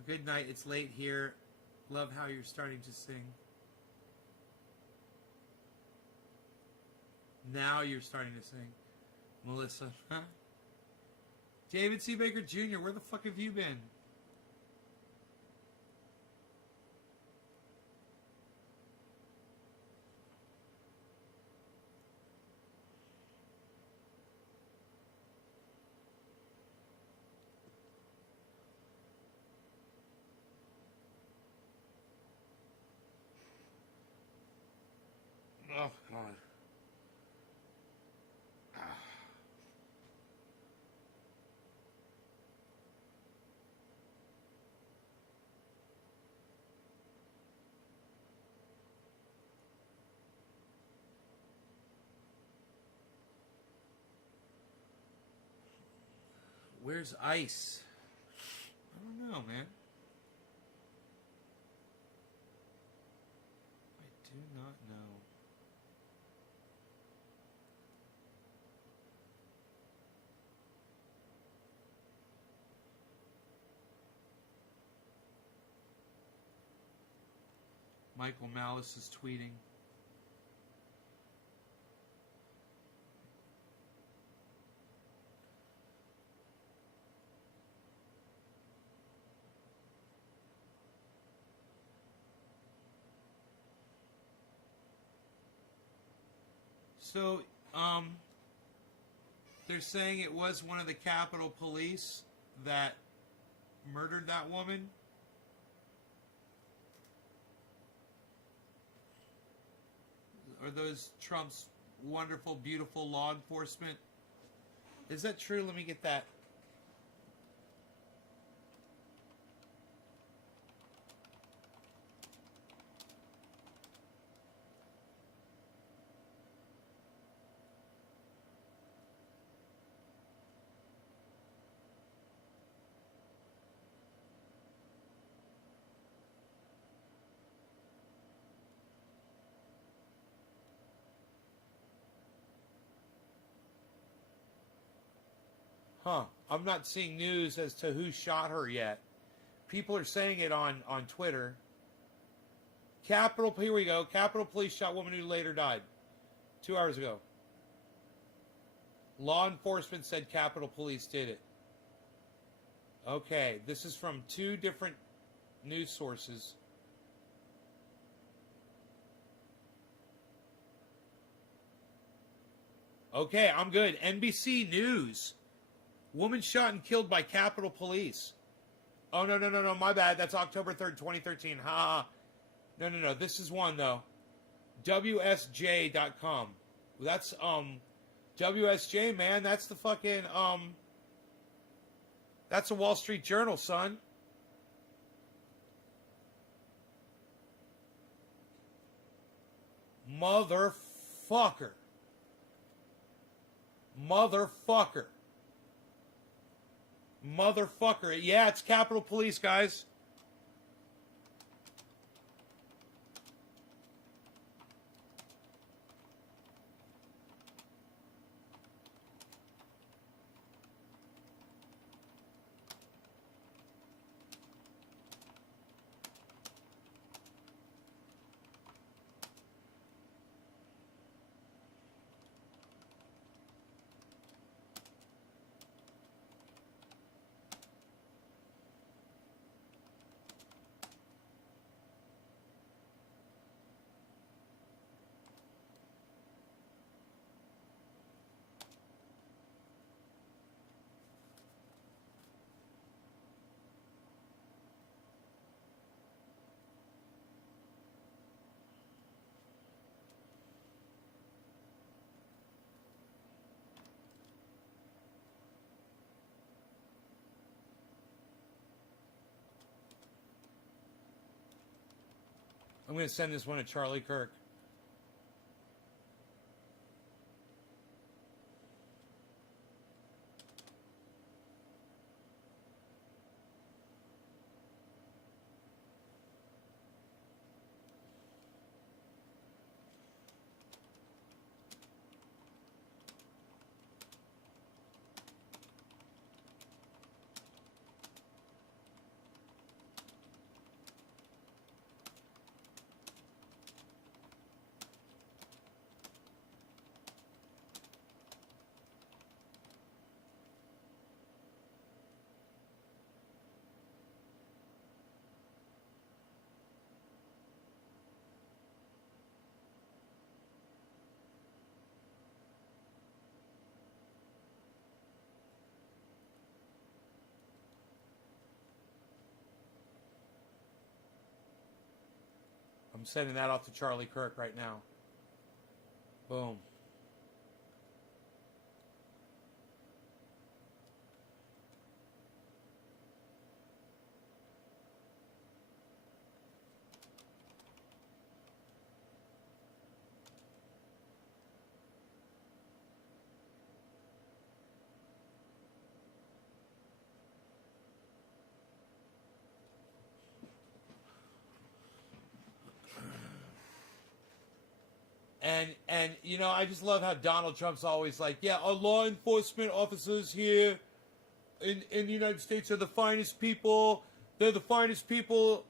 Good night. It's late here. Love how you're starting to sing. Now you're starting to sing. Melissa. Huh? David C. Baker Jr., where the fuck have you been? Oh, God. Where's Ice? I don't know, man. I do not know. Michael Malice is tweeting. So, they're saying it was one of the Capitol Police that murdered that woman. Are those Trump's wonderful, beautiful law enforcement? Is that true? Let me get that. Huh. I'm not seeing news as to who shot her yet. People are saying it on Twitter. Here we go. Capitol Police shot woman who later died. 2 hours ago. Law enforcement said Capitol Police did it. Okay, this is from 2 different news sources. Okay, I'm good. NBC News. Woman shot and killed by Capitol Police. Oh, no, my bad. That's October 3rd, 2013. Ha. No. This is one, though. WSJ.com. That's, WSJ, man. That's the fucking, that's a Wall Street Journal, son. Motherfucker. Yeah, it's Capitol Police, guys. I'm going to send this one to Charlie Kirk. I'm sending that off to Charlie Kirk right now. Boom. And you know, I just love how Donald Trump's always like, yeah, our law enforcement officers here in the United States are the finest people. They're the finest people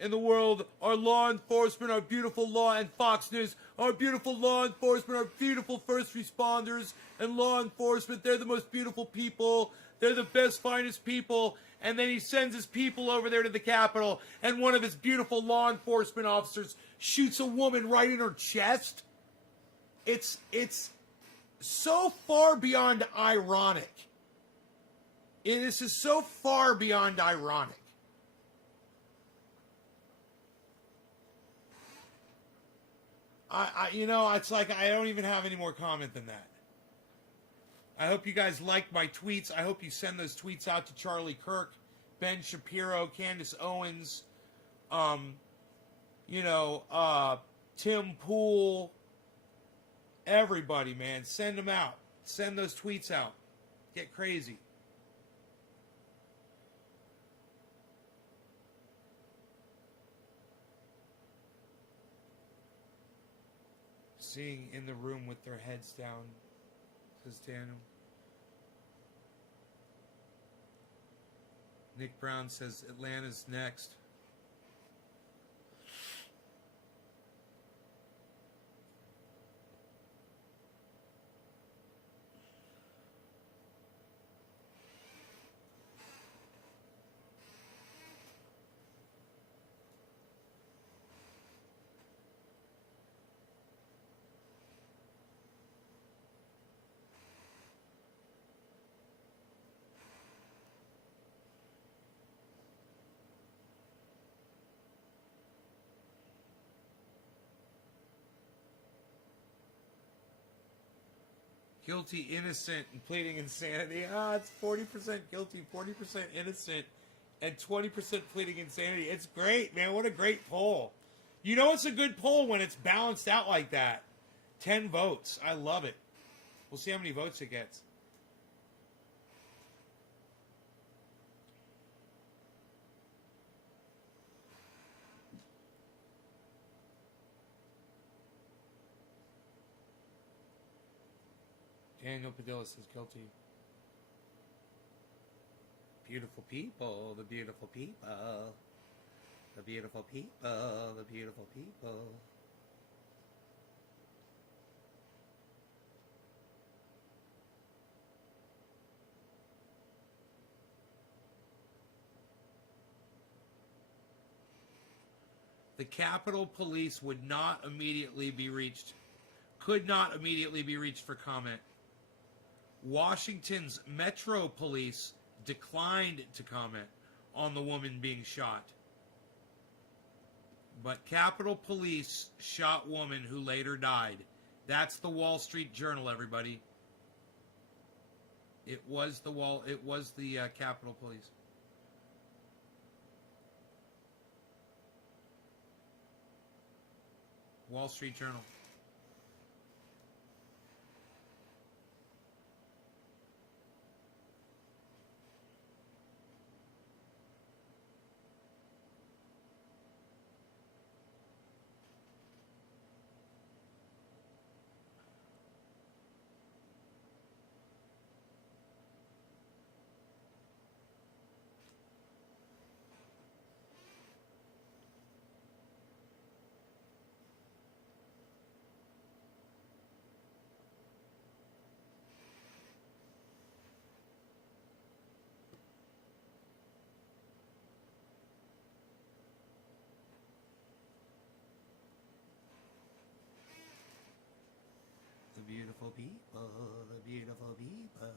in the world. Our law enforcement, our beautiful law and Fox News, our beautiful law enforcement, our beautiful first responders and law enforcement. They're the most beautiful people. They're the best, finest people. And then he sends his people over there to the Capitol, and one of his beautiful law enforcement officers shoots a woman right in her chest. It's so far beyond ironic. This is so far beyond ironic. You know, it's like I don't even have any more comment than that. I hope you guys like my tweets. I hope you send those tweets out to Charlie Kirk, Ben Shapiro, Candace Owens, Tim Pool, everybody, man. Send them out. Send those tweets out. Get crazy. Seeing in the room with their heads down, says Daniel. Nick Brown says Atlanta's next. Guilty, innocent, and pleading insanity. It's 40% guilty, 40% innocent, and 20% pleading insanity. It's great, man. What a great poll. You know it's a good poll when it's balanced out like that. 10 votes. I love it. We'll see how many votes it gets. Daniel Padilla says guilty. Beautiful people, the beautiful people. The beautiful people, the beautiful people. The Capitol Police would not immediately be reached, could not immediately be reached for comment. Washington's Metro Police declined to comment on the woman being shot. But Capitol Police shot woman who later died. That's the Wall Street Journal, everybody. It was the Capitol Police. Wall Street Journal. The beautiful people, the beautiful people.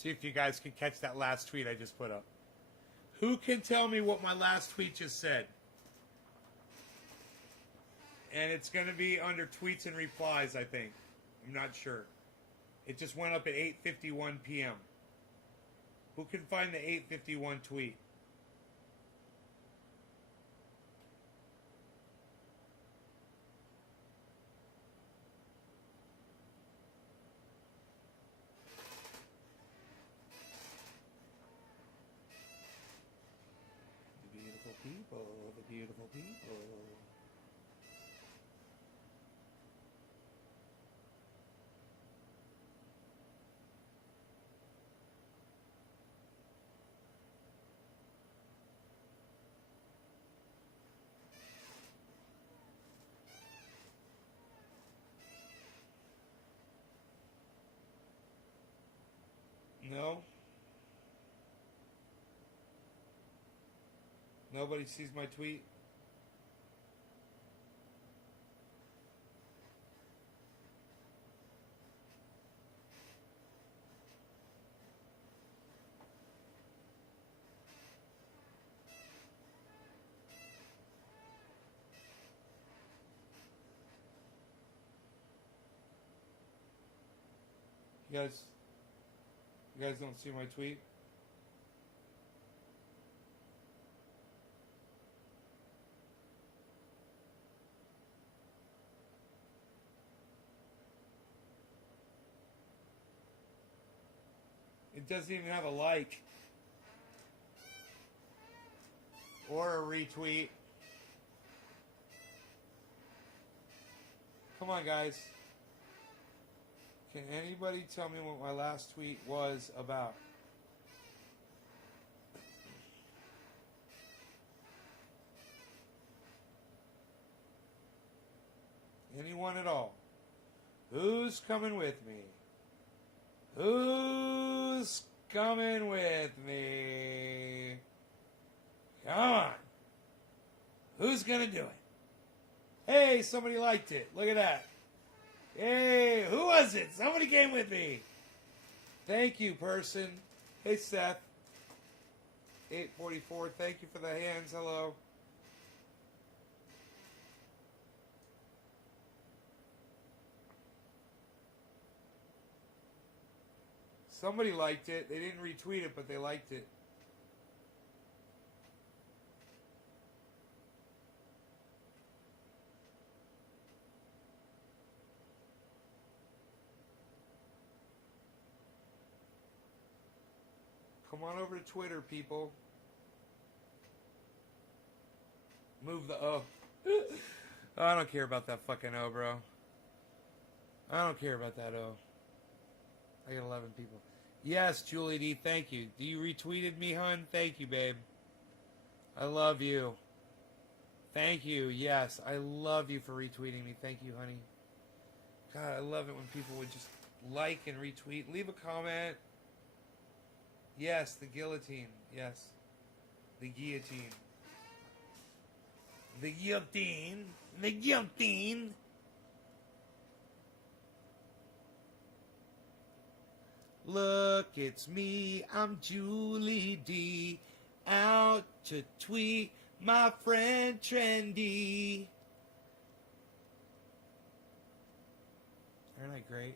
See if you guys can catch that last tweet I just put up. Who can tell me what my last tweet just said? And it's going to be under tweets and replies, I think. I'm not sure. It just went up at 8:51 p.m. Who can find the 8:51 tweet? The beautiful people, the beautiful people. No? Nobody sees my tweet? You guys don't see my tweet? It doesn't even have a like or a retweet. Come on, guys. Can anybody tell me what my last tweet was about? Anyone at all? Who's coming with me? Who's coming with me? Come on. Who's gonna do it? Hey, somebody liked it. Look at that. Hey, who was it? Somebody came with me. Thank you, person. Hey, Seth. 844. Thank you for the hands. Hello. Somebody liked it. They didn't retweet it, but they liked it. Come on over to Twitter, people. Move the O. I don't care about that fucking O, bro. I don't care about that O. I got 11 people. Yes, Julie D, thank you. Do you retweeted me, hun? Thank you, babe. I love you. Thank you. Yes, I love you for retweeting me. Thank you, honey. God, I love it when people would just like and retweet. Leave a comment. Yes, the guillotine. Yes. The guillotine. The guillotine. The guillotine. Look, it's me. I'm Julie D. Out to tweet my friend Trendy. Aren't I great?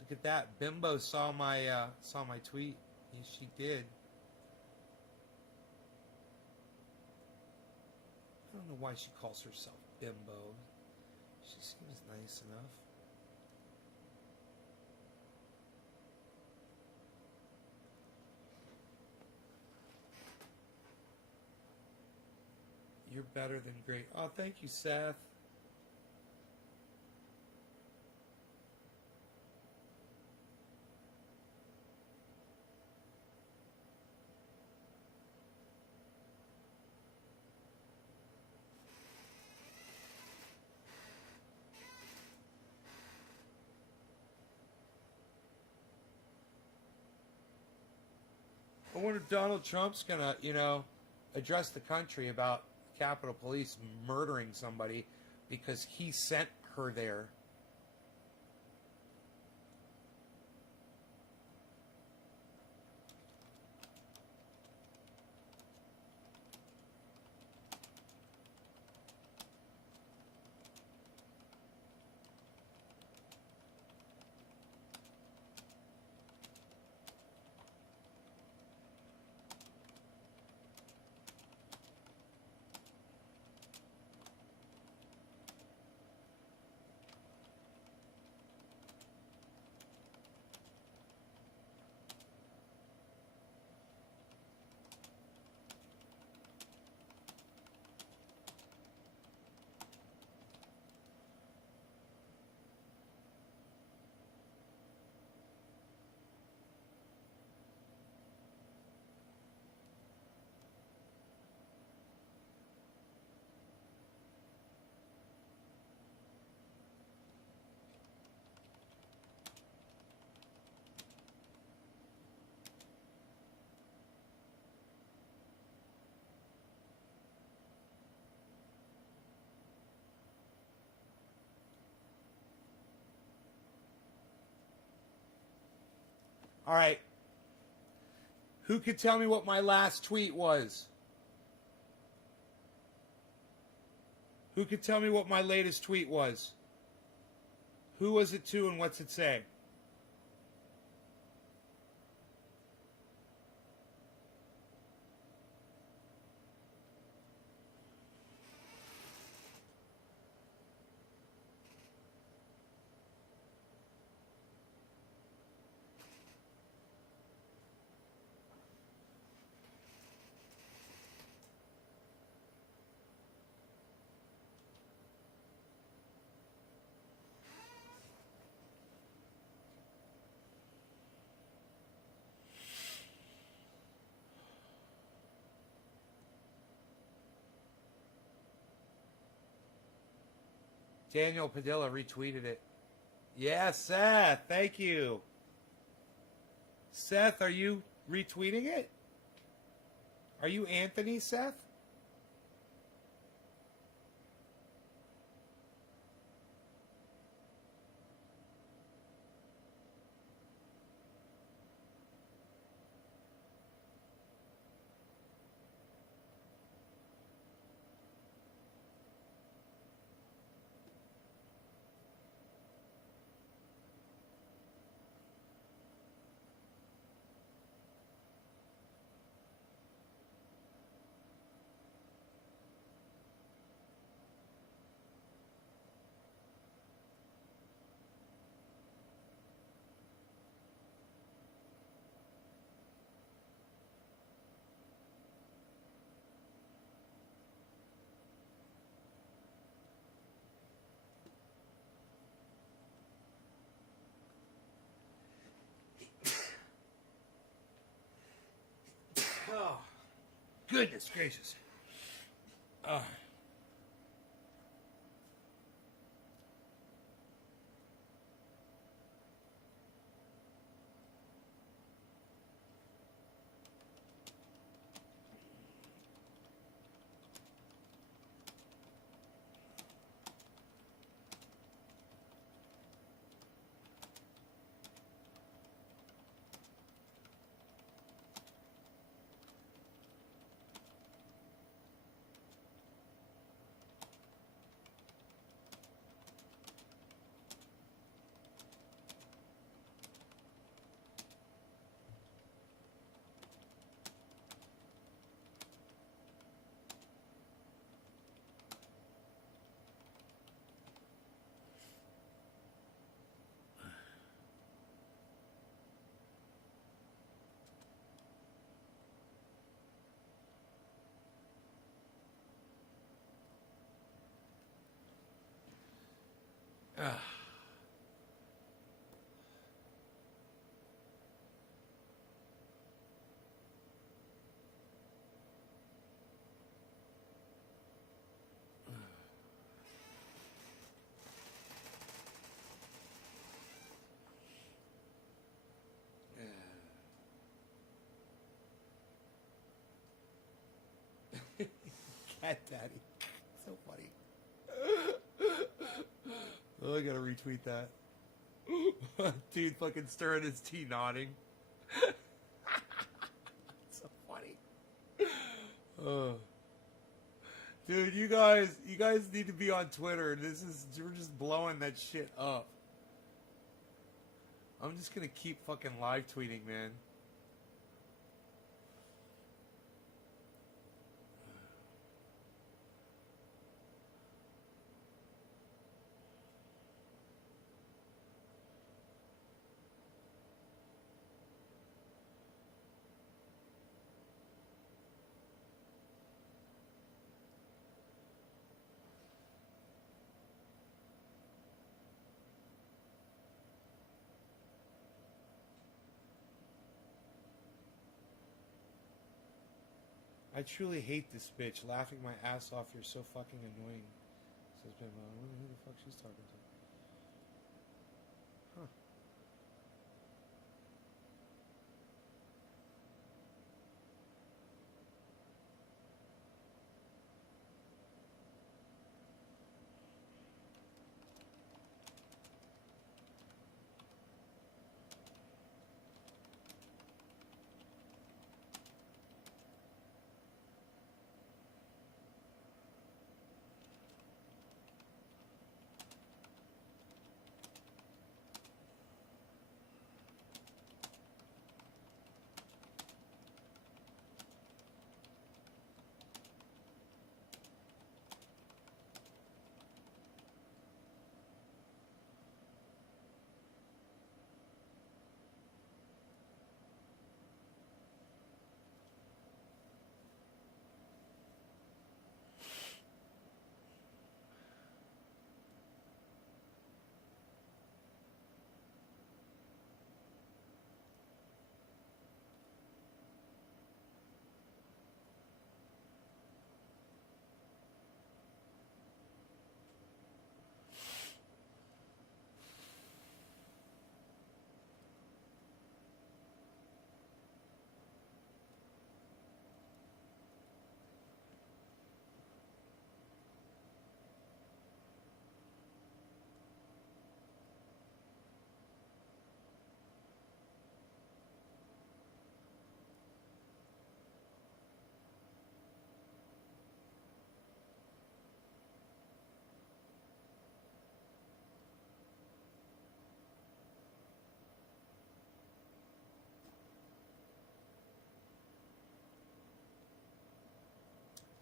Look at that. Bimbo saw my tweet. Yes, she did. I don't know why she calls herself Bimbo. She seems nice enough. You're better than great. Oh, thank you, Seth. I wonder if Donald Trump's gonna, address the country about Capitol Police murdering somebody because he sent her there. All right. Who could tell me what my last tweet was? Who could tell me what my latest tweet was? Who was it to and what's it say? Daniel Padilla retweeted it. Yeah, Seth. Thank you. Seth, are you retweeting it? Are you Anthony, Seth? Oh, goodness gracious. Cat Daddy. So funny. Oh, I gotta retweet that. Dude fucking stirring his tea, nodding. So funny. Dude, you guys need to be on Twitter. We're just blowing that shit up. I'm just gonna keep fucking live tweeting, man. I truly hate this bitch. Laughing my ass off. You're so fucking annoying. Says Bimbo. I wonder who the fuck she's talking to. Huh.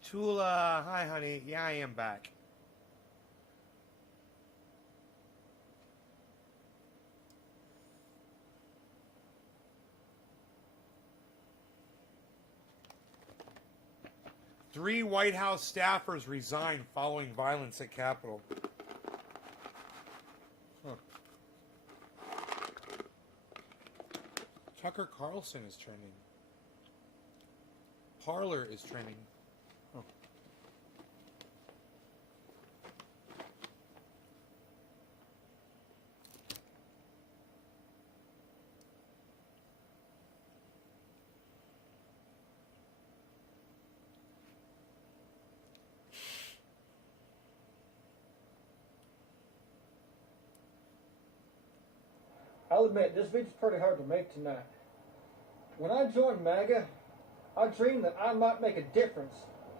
Chula, hi honey. Yeah, I am back. Three White House staffers resign following violence at Capitol. Huh. Tucker Carlson is trending. Parler is trending. Huh. I'll admit, this video's pretty hard to make tonight. When I joined MAGA, I dreamed that I might make a difference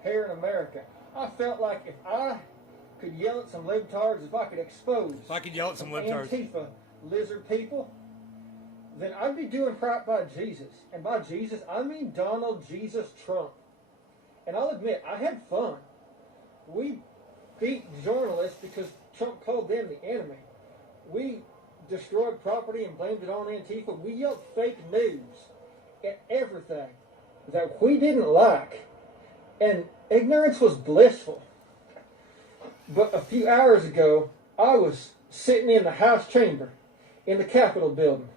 here in America. I felt like if I could yell at some libtards, if I could expose some libtards, Antifa lizard people, then I'd be doing right by Jesus. And by Jesus, I mean Donald Jesus Trump. And I'll admit, I had fun. We beat journalists because Trump called them the enemy. We destroyed property and blamed it on Antifa. We yelled fake news at everything that we didn't like. And ignorance was blissful. But a few hours ago, I was sitting in the House chamber in the Capitol building,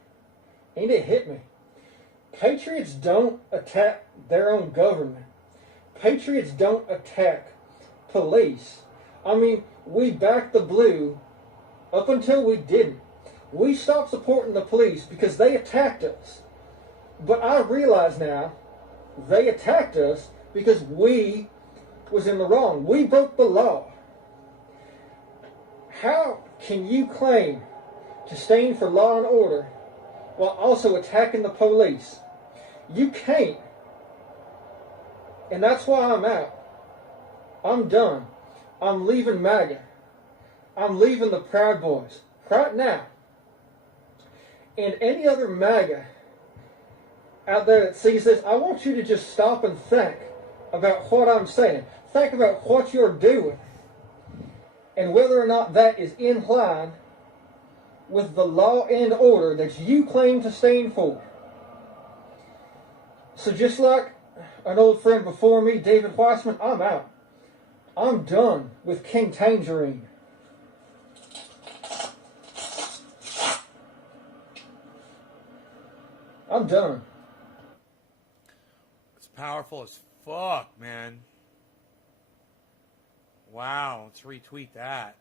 and it hit me. Patriots don't attack their own government. Patriots don't attack police. I mean, we backed the blue up until we didn't. We stopped supporting the police because they attacked us. But I realize now they attacked us because we was in the wrong. We broke the law. How can you claim to stand for law and order while also attacking the police? You can't. And that's why I'm out. I'm done. I'm leaving MAGA. I'm leaving the Proud Boys right now. And any other MAGA out there that sees this, I want you to just stop and think about what I'm saying. Think about what you're doing and whether or not that is in line with the law and order that you claim to stand for. So just like an old friend before me, David Weissman, I'm out. I'm done with King Tangerine. I'm done. It's powerful as fuck, man. Wow, let's retweet that.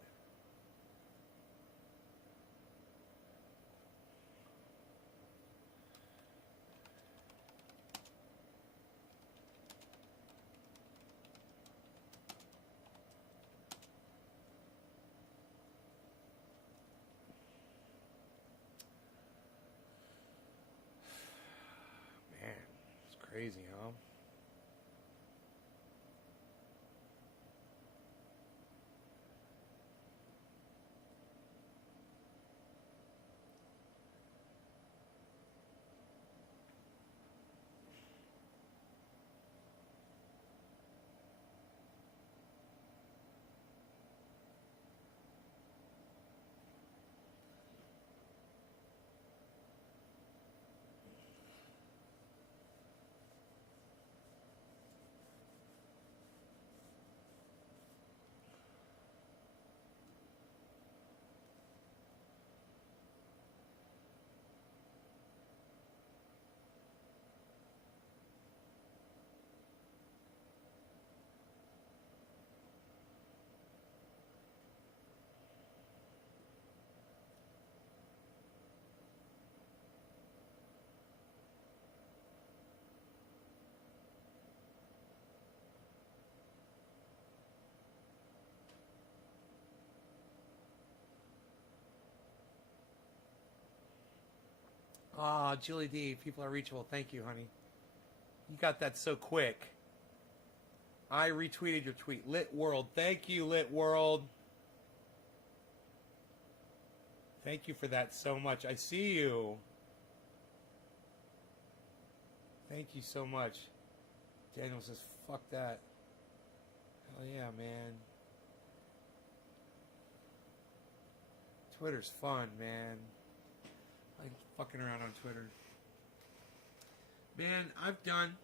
Man, it's crazy, huh? Ah, Julie D, people are reachable. Thank you, honey. You got that so quick. I retweeted your tweet. Lit World. Thank you, Lit World. Thank you for that so much. I see you. Thank you so much. Daniel says, fuck that. Hell yeah, man. Twitter's fun, man. I like fucking around on Twitter. Man, I've done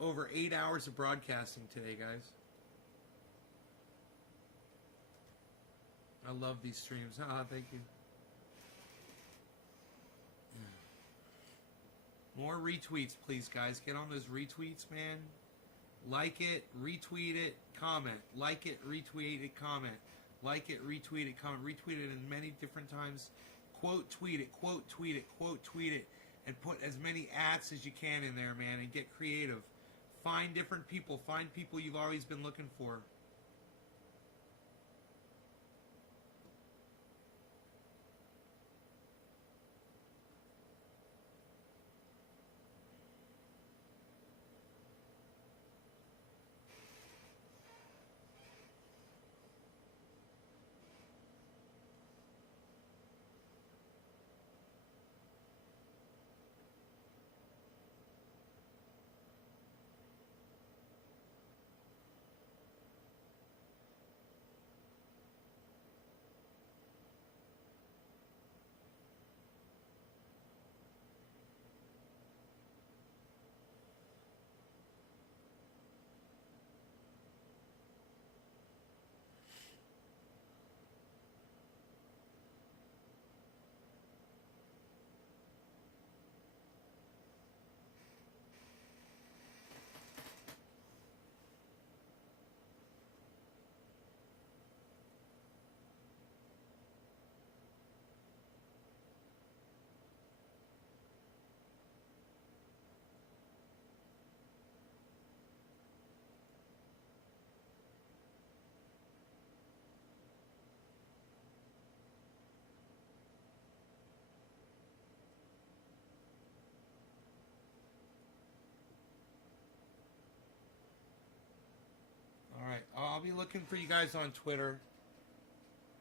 over 8 hours of broadcasting today, guys. I love these streams. Ah, thank you. More retweets, please, guys. Get on those retweets, man. Like it, retweet it, comment. Like it, retweet it, comment. Like it, retweet it, comment. Retweet it in many different times. Quote tweet it, quote tweet it, quote tweet it. And put as many ats as you can in there, man. And get creative. Find different people. Find people you've always been looking for. I'll be looking for you guys on Twitter.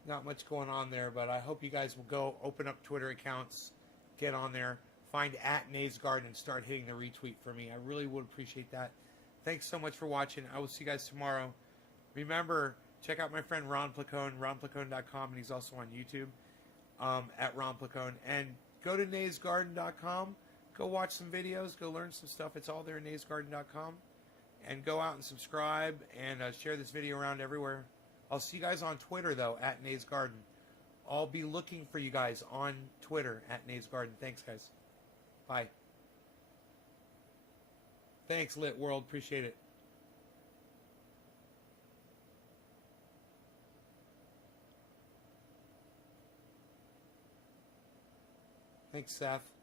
Not much going on there, but I hope you guys will go open up Twitter accounts, get on there, find @Nays Garden, and start hitting the retweet for me. I really would appreciate that. Thanks so much for watching. I will see you guys tomorrow. Remember, check out my friend Ron Placone, ronplacone.com, and he's also on YouTube at Ron Placone. And go to naysgarden.com. Go watch some videos. Go learn some stuff. It's all there at naysgarden.com. And go out and subscribe and share this video around everywhere. I'll see you guys on Twitter, though, at Nays Garden. I'll be looking for you guys on Twitter at Nays Garden. Thanks, guys. Bye. Thanks, Lit World. Appreciate it. Thanks, Seth.